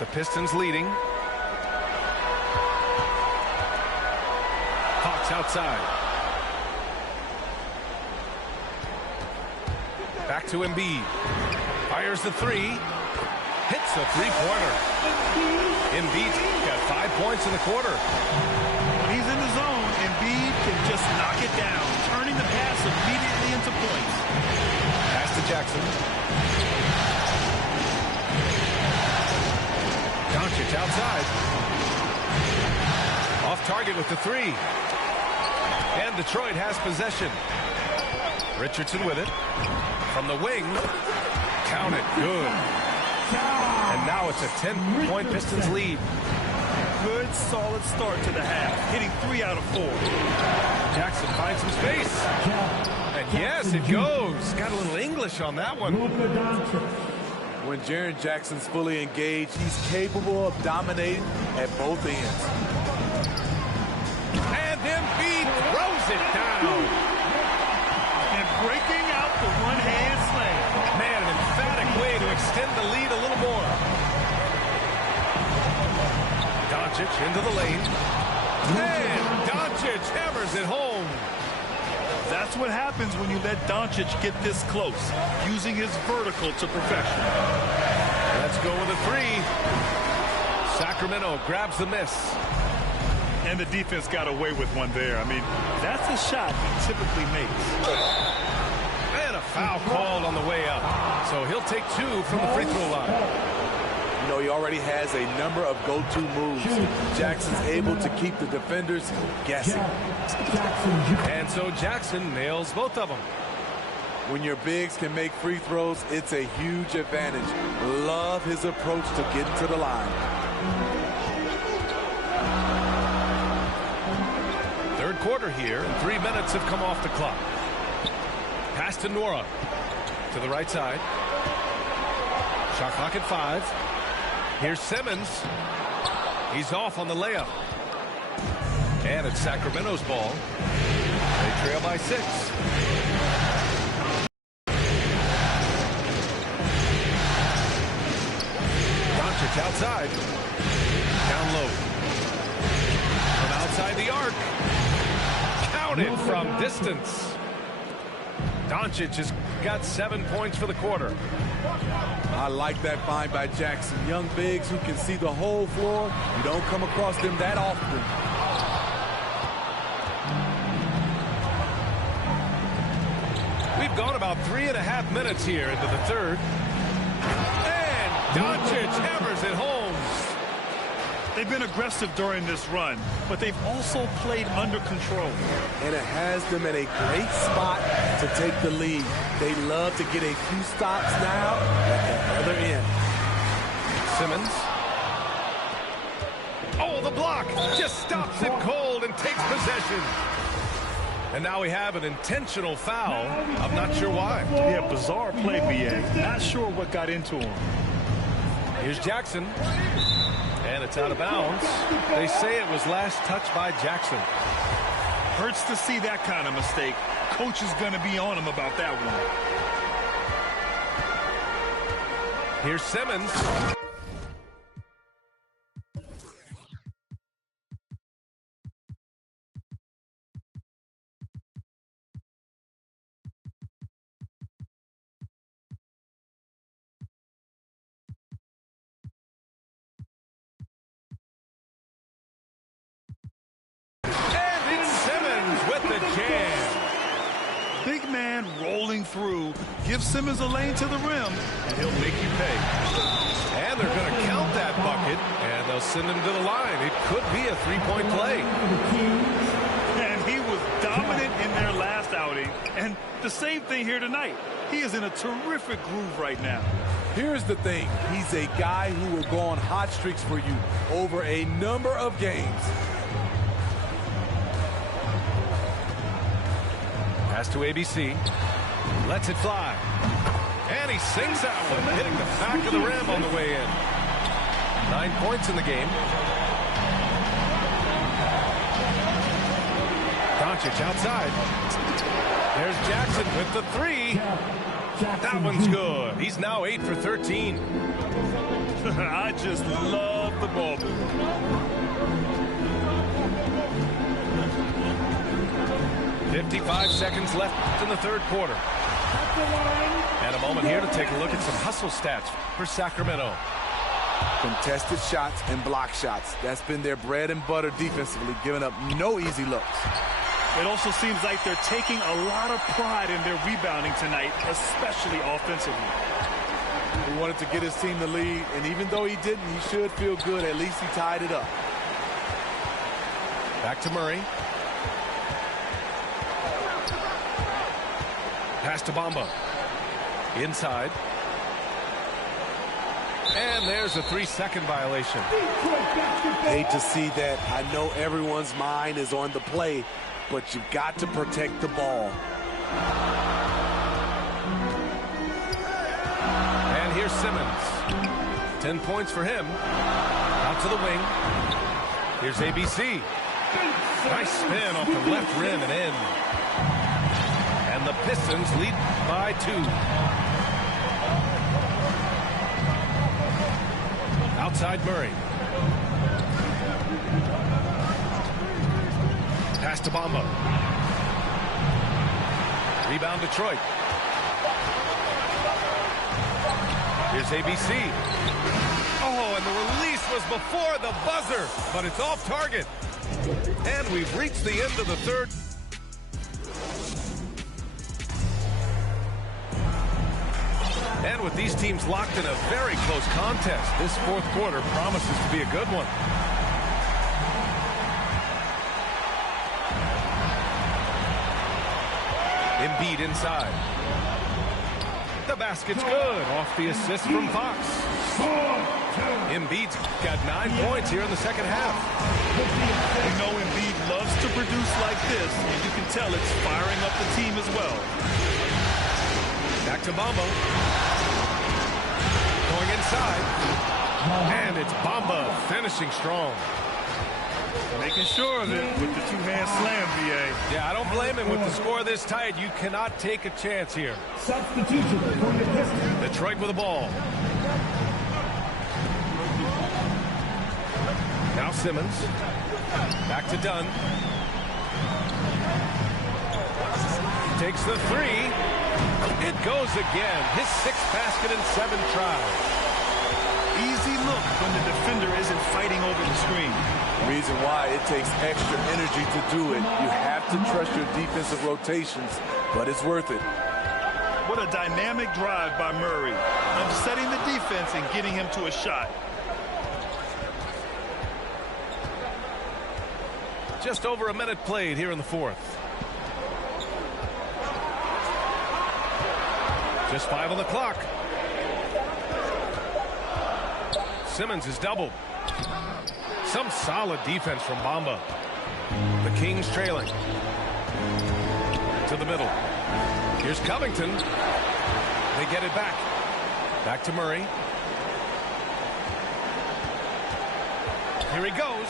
The Pistons leading. outside. Back to Embiid. Fires the three. Hits a three-pointer. Embiid got 5 points in the quarter. When he's in the zone, Embiid can just knock it down, turning the pass immediately into points. Pass to Jackson. Doncic outside. Off target with the three. And Detroit has possession. Richardson with it. From the wing. Count it. Good. And now it's a 10-point Pistons lead. Good, solid start to the half, hitting 3 out of 4. Jackson finds some space. And yes, it goes. Got a little English on that one. When Jaren Jackson's fully engaged, he's capable of dominating at both ends. And Embiid throws it down. And breaking out the one-hand slam. Man, an emphatic way to extend the lead a little more. Doncic into the lane. And Doncic hammers it home. That's what happens when you let Doncic get this close, using his vertical to perfection. Let's go with a three. Sacramento grabs the miss. And the defense got away with one there. I mean, that's a shot he typically makes. And a foul called on the way up. So he'll take 2 from the free throw line. You know, he already has a number of go-to moves. Jackson's able to keep the defenders guessing. And so Jackson nails both of them. When your bigs can make free throws, it's a huge advantage. Love his approach to getting to the line. Third quarter here, and 3 minutes have come off the clock. Pass to Nora. To the right side. Shot clock at 5. Here's Simmons. He's off on the layup. And it's Sacramento's ball. They trail by 6. Doncic outside. Down low. From outside the arc. Counted from distance. Doncic has got 7 points for the quarter. I like that find by Jackson. Young bigs who can see the whole floor. You don't come across them that often. We've gone about 3.5 minutes here into the third. And Doncic hammers it home. They've been aggressive during this run, but they've also played under control. And it has them in a great spot to take the lead. They love to get a few stops now at the other end. Simmons. Oh, the block just stops it cold and takes possession. And now we have an intentional foul. I'm not sure why. Yeah, bizarre play, B.A. Not sure what got into him. Here's Jackson. And it's out of bounds. They say it was last touched by Jackson. Hurts to see that kind of mistake. Coach is going to be on him about that one. Here's Simmons. Big man rolling through. Give Simmons a lane to the rim, and he'll make you pay. And they're going to count that bucket, and they'll send him to the line. It could be a three-point play. And he was dominant in their last outing, and the same thing here tonight. He is in a terrific groove right now. Here's the thing. He's a guy who will go on hot streaks for you over a number of games. Pass to ABC. Lets it fly. And he sinks that one, hitting the back of the rim on the way in. 9 points in the game. Doncic outside. There's Jackson with the three. That one's good. He's now 8 for 13. I just love the ball. 55 seconds left in the third quarter. And a moment here to take a look at some hustle stats for Sacramento. Contested shots and block shots. That's been their bread and butter defensively, giving up no easy looks. It also seems like they're taking a lot of pride in their rebounding tonight, especially offensively. He wanted to get his team the lead, and even though he didn't, he should feel good. At least he tied it up. Back to Murray. Pass to Bamba. Inside. And there's a 3-second violation. Hate to see that. I know everyone's mind is on the play, but you've got to protect the ball. And here's Simmons. 10 points for him. Out to the wing. Here's ABC. Nice spin off the left rim and in. And the Pistons lead by 2. Outside Murray. Pass to Bamba. Rebound Detroit. Here's ABC. Oh, and the release was before the buzzer, but it's off target. And we've reached the end of the third. And with these teams locked in a very close contest, this fourth quarter promises to be a good one. Embiid inside. The basket's good off the assist from Fox. Embiid's got 9 points here in the second half. You know Embiid loves to produce like this, and you can tell it's firing up the team as well. Back to Bamba. Going inside. And it's Bamba finishing strong. Making sure of it with the two-hand slam, VA. Yeah, I don't blame him with the score this tight. You cannot take a chance here. Substitution for the Pistons. Detroit with the ball. Now Simmons. Back to Dunn. Takes the 3. It goes again. His 6th basket in 7 tries. Easy look when the defender isn't fighting over the screen. Reason why it takes extra energy to do it. You have to trust your defensive rotations, but it's worth it. What a dynamic drive by Murray. Upsetting the defense and getting him to a shot. Just over a minute played here in the fourth. Just 5 on the clock. Simmons is doubled. Some solid defense from Bamba. The Kings trailing. To the middle. Here's Covington. They get it back. Back to Murray. Here he goes.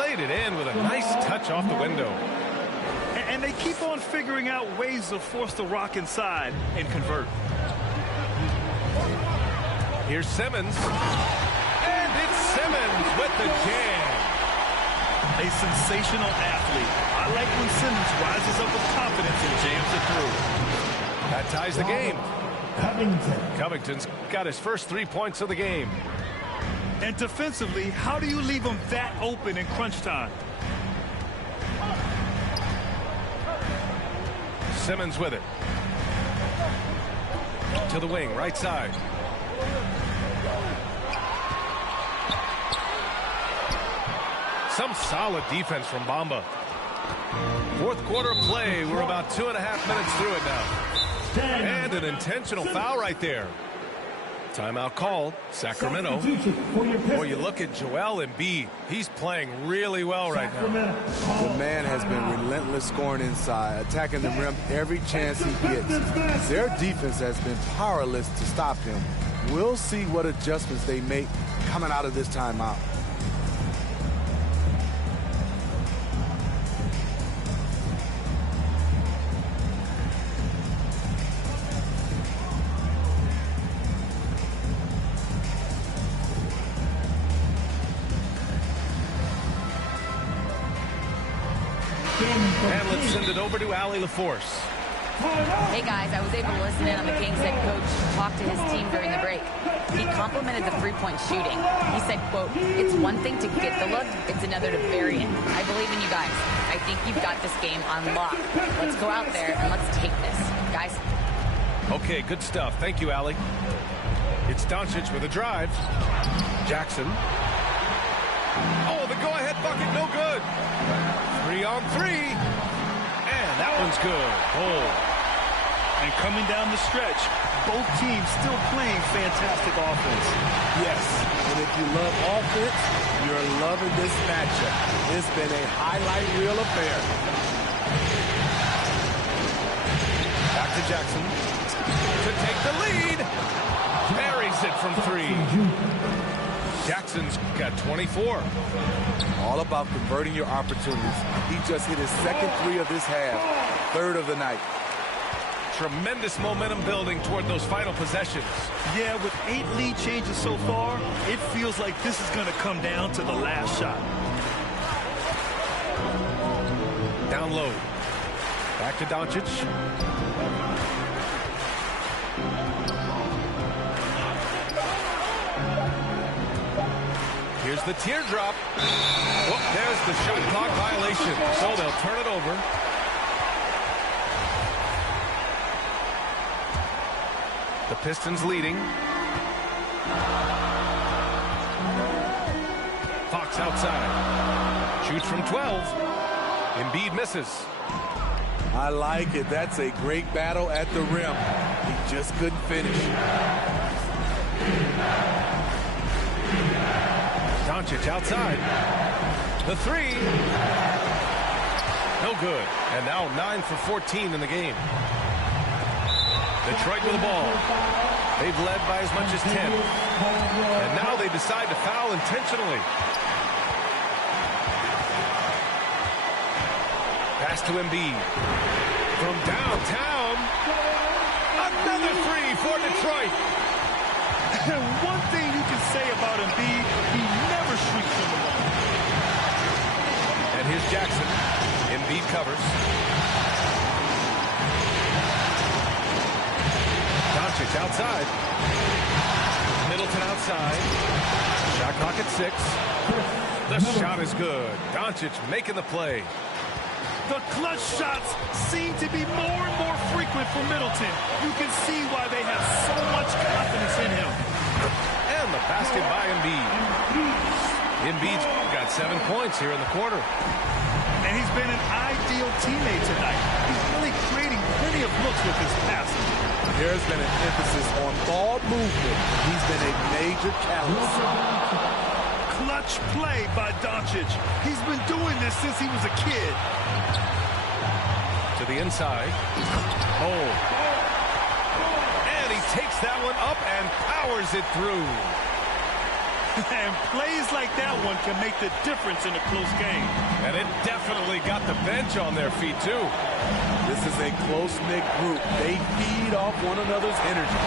Laid it in with a nice touch off the window. And they keep on figuring out ways to force the rock inside and convert. Here's Simmons. And it's Simmons with the jam. A sensational athlete. I like when Simmons rises up with confidence and jams it through. That ties the game. Covington. Covington's got his first 3 points of the game. And defensively, how do you leave him that open in crunch time? Simmons with it. To the wing, right side. Some solid defense from Bamba. Fourth quarter play. We're about 2.5 minutes through it now. And an intentional foul right there. Timeout called. Sacramento. Boy, you look at Joel Embiid. He's playing really well right now. The man has been relentless scoring inside, attacking the rim every chance he gets. Their defense has been powerless to stop him. We'll see what adjustments they make coming out of this timeout. And let's send it over to Allie LaForce. Hey guys, I was able to listen in on the Kings head coach talk to his team during the break. He complimented the three-point shooting. He said, quote, "It's one thing to get the look, it's another to bury it. I believe in you guys. I think you've got this game on lock. Let's go out there and let's take this, guys." Okay, good stuff. Thank you, Allie. It's Doncic with a drive. Jackson. Oh, the go-ahead bucket, no good. 3-on-3. And that one's good. Oh. And coming down the stretch, both teams still playing fantastic offense. Yes, and if you love offense, you're loving this matchup. It's been a highlight reel affair. Back to Jackson to take the lead. Buries it from 3. Jackson's got 24. All about converting your opportunities. He just hit his second 3 of this half, 3rd of the night. Tremendous momentum building toward those final possessions. Yeah, with 8 lead changes so far, it feels like this is going to come down to the last shot. Down low. Back to Doncic. Here's the teardrop. Oh, there's the shot clock violation. So they'll turn it over. The Pistons leading. Fox outside. Shoots from 12. Embiid misses. I like it. That's a great battle at the rim. He just couldn't finish. Doncic outside. The 3. No good. And now 9 for 14 in the game. Detroit with the ball. They've led by as much as 10. And now they decide to foul intentionally. Pass to Embiid. From downtown. Another 3 for Detroit. One thing you can say about Embiid, he never shrinks from the ball. And here's Jackson. Embiid covers. Doncic outside. Middleton outside. Shot clock at 6. The shot is good. Doncic making the play. The clutch shots seem to be more and more frequent for Middleton. You can see why they have so much confidence in him. And the basket by Embiid. Embiid's got 7 points here in the quarter. And he's been an ideal teammate tonight. He's really creating plenty of looks with his passing. There's been an emphasis on ball movement. He's been a major catalyst. Clutch play by Doncic. He's been doing this since he was a kid. To the inside. Oh. And he takes that one up and powers it through. And plays like that one can make the difference in a close game. And it definitely got the bench on their feet, too. This is a close-knit group. They feed off one another's energy.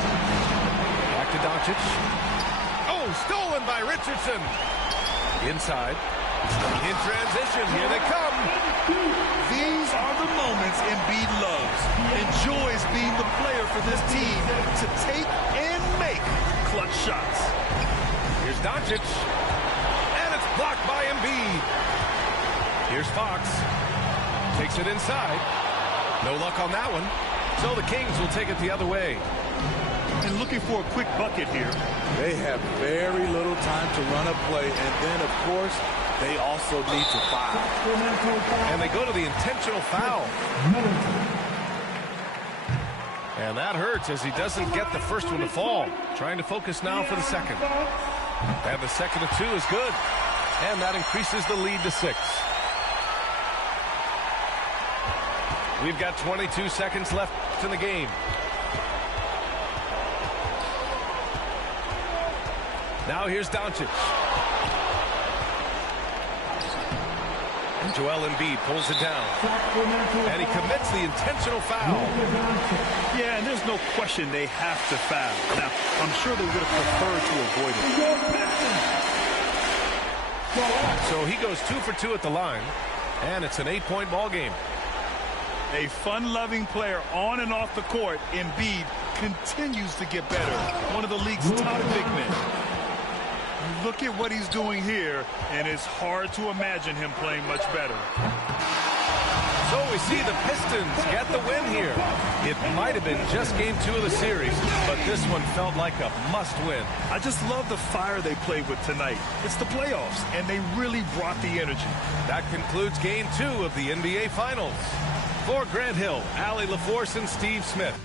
Back to Doncic. Oh, stolen by Richardson. Inside. In transition. Here they come. These are the moments Embiid loves. Enjoys being the player for this team to take and make clutch shots. Here's Doncic. And it's blocked by Embiid. Here's Fox. Takes it inside. No luck on that one. So the Kings will take it the other way. And looking for a quick bucket here. They have very little time to run a play. And then, of course, they also need to foul. And they go to the intentional foul. And that hurts as he doesn't get the first one to fall. Trying to focus now for the second. And the second of 2 is good. And that increases the lead to 6. We've got 22 seconds left in the game. Now here's Doncic. And Joel Embiid pulls it down. And he commits the intentional foul. Yeah, and there's no question they have to foul. Now, I'm sure they would have preferred to avoid it. So he goes 2 for 2 at the line. And it's an 8-point ball game. A fun-loving player on and off the court, Embiid continues to get better. One of the league's top big men. You look at what he's doing here, and it's hard to imagine him playing much better. So we see the Pistons get the win here. It might have been just game 2 of the series, but this one felt like a must-win. I just love the fire they played with tonight. It's the playoffs, and they really brought the energy. That concludes game 2 of the NBA Finals. For Grant Hill, Allie LaForce, and Steve Smith.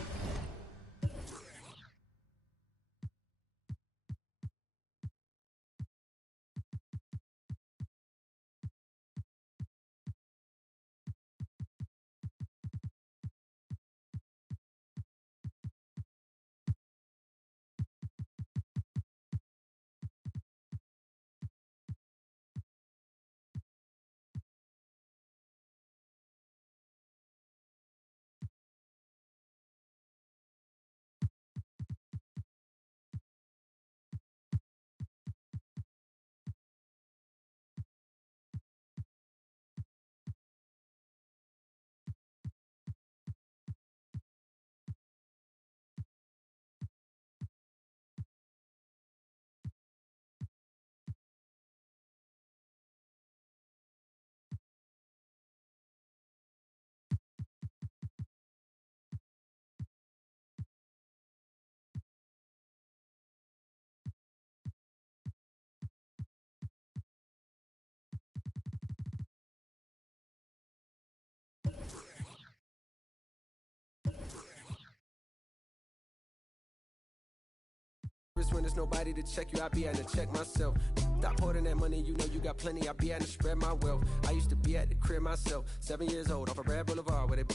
When there's nobody to check you, I be at to check myself. Stop hoarding that money, you know you got plenty. I be at to spread my wealth. I used to be at the crib myself, 7 years old, off of Brad Boulevard, where they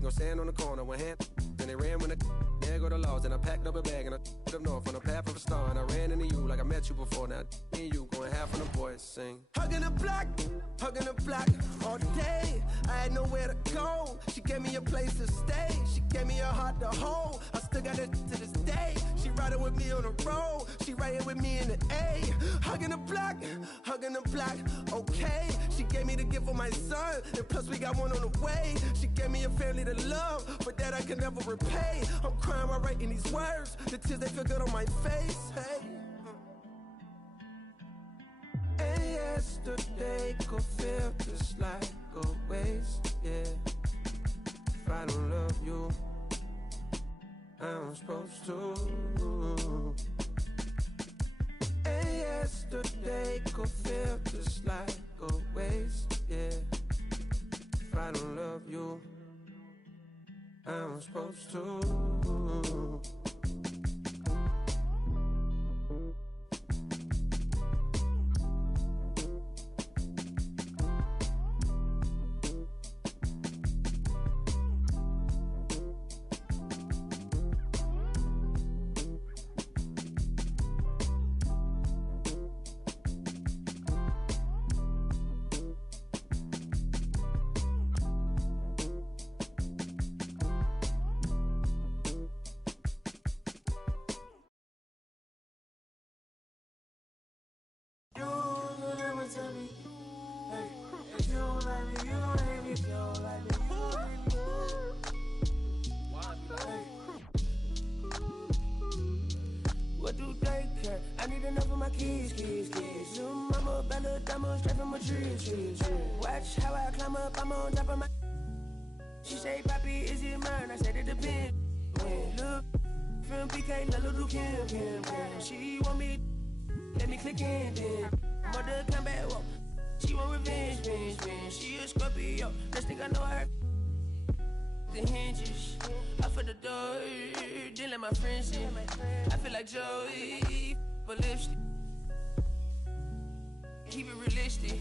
gon' stand on the corner, one hand, and they ran when there go the laws. And I packed up a bag and I up north on the path of a star, and I ran into you like I met you before. Now me and you going half on the boys sing. Hugging the block all day. I had nowhere to go. She gave me a place to stay. She gave me a heart to hold. I still got it to this day. She riding with me on the road. She riding with me in the A. Hugging the block, okay. She gave me the gift of my son, and plus we got one on the way. She gave me a family to love, but that I can never repay. I'm crying while writing these words. The tears, they feel good on my face. Hey. And yesterday could feel just like a waste, yeah. If I don't love you, I'm supposed to. And yesterday could feel just like a waste, yeah. If I don't love you, I'm supposed to. What do they care? I need enough of my keys. Little mama, Bella, diamond, straight from a tree. Watch how I climb up, I'm on top of my. She say, Papi, is it mine? I said it depends. Look, from BK, little Kim. She want me, let me click in then. Mother come back, whoa. She want revenge. She a Scorpio, next thing I know her. The hinges, I for the door, didn't let my friends in. I feel like Joey, but lipstick. Keep it realistic,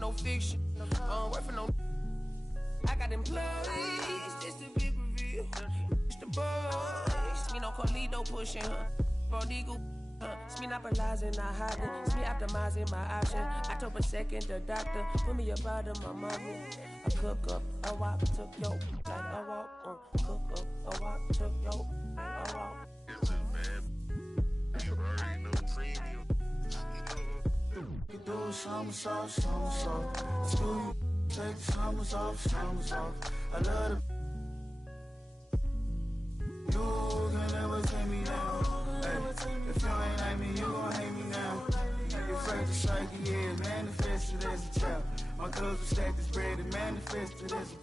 no fiction, work for no. I got employees, this the big reveal. It's the boys, me no Carlito pushing her. Prodigal, it's me not monopolizing, not hiding. It's me optimizing my option. October 2nd, the doctor put me up out of my mommy. I cook up, I walk, took yo, like I walk, cook up, I walk, took yo, like I walk. Yes, man. You already know premium. You do somersault. Screw you, take the summers off. I love the. You can never take me down. Hey, if you ain't like me, you gon' hate me now. You're afraid to strike, yeah, manifested as a child. My clothes were stacked as bread and manifested as a.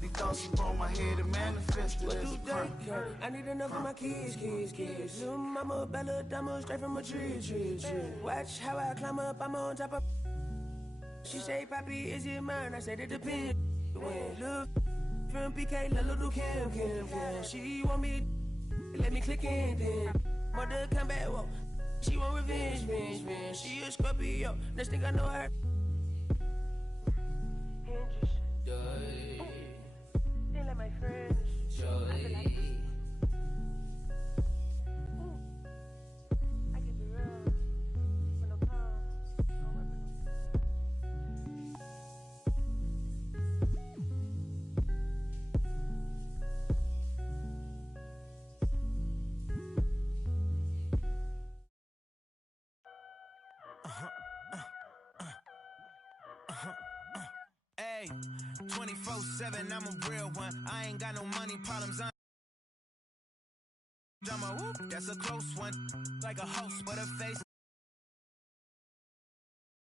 These thoughts upon my head and manifested as a crime. I need enough for my kids. Little mama, Bella, Dama, straight from a tree. Watch how I climb up, I'm on top of. She say, Papi, is it mine? I said, it depends. When look from PK, little Kim. She want me, let me click in then. Mother come back, whoa. She want revenge. She a Scorpio, next thing I know her. They let my friends. I keep it real. With no pause. Hey, 24/7, I'm a real one. I ain't got no money problems. I'm a whoop, that's a close one. Like a host, but her face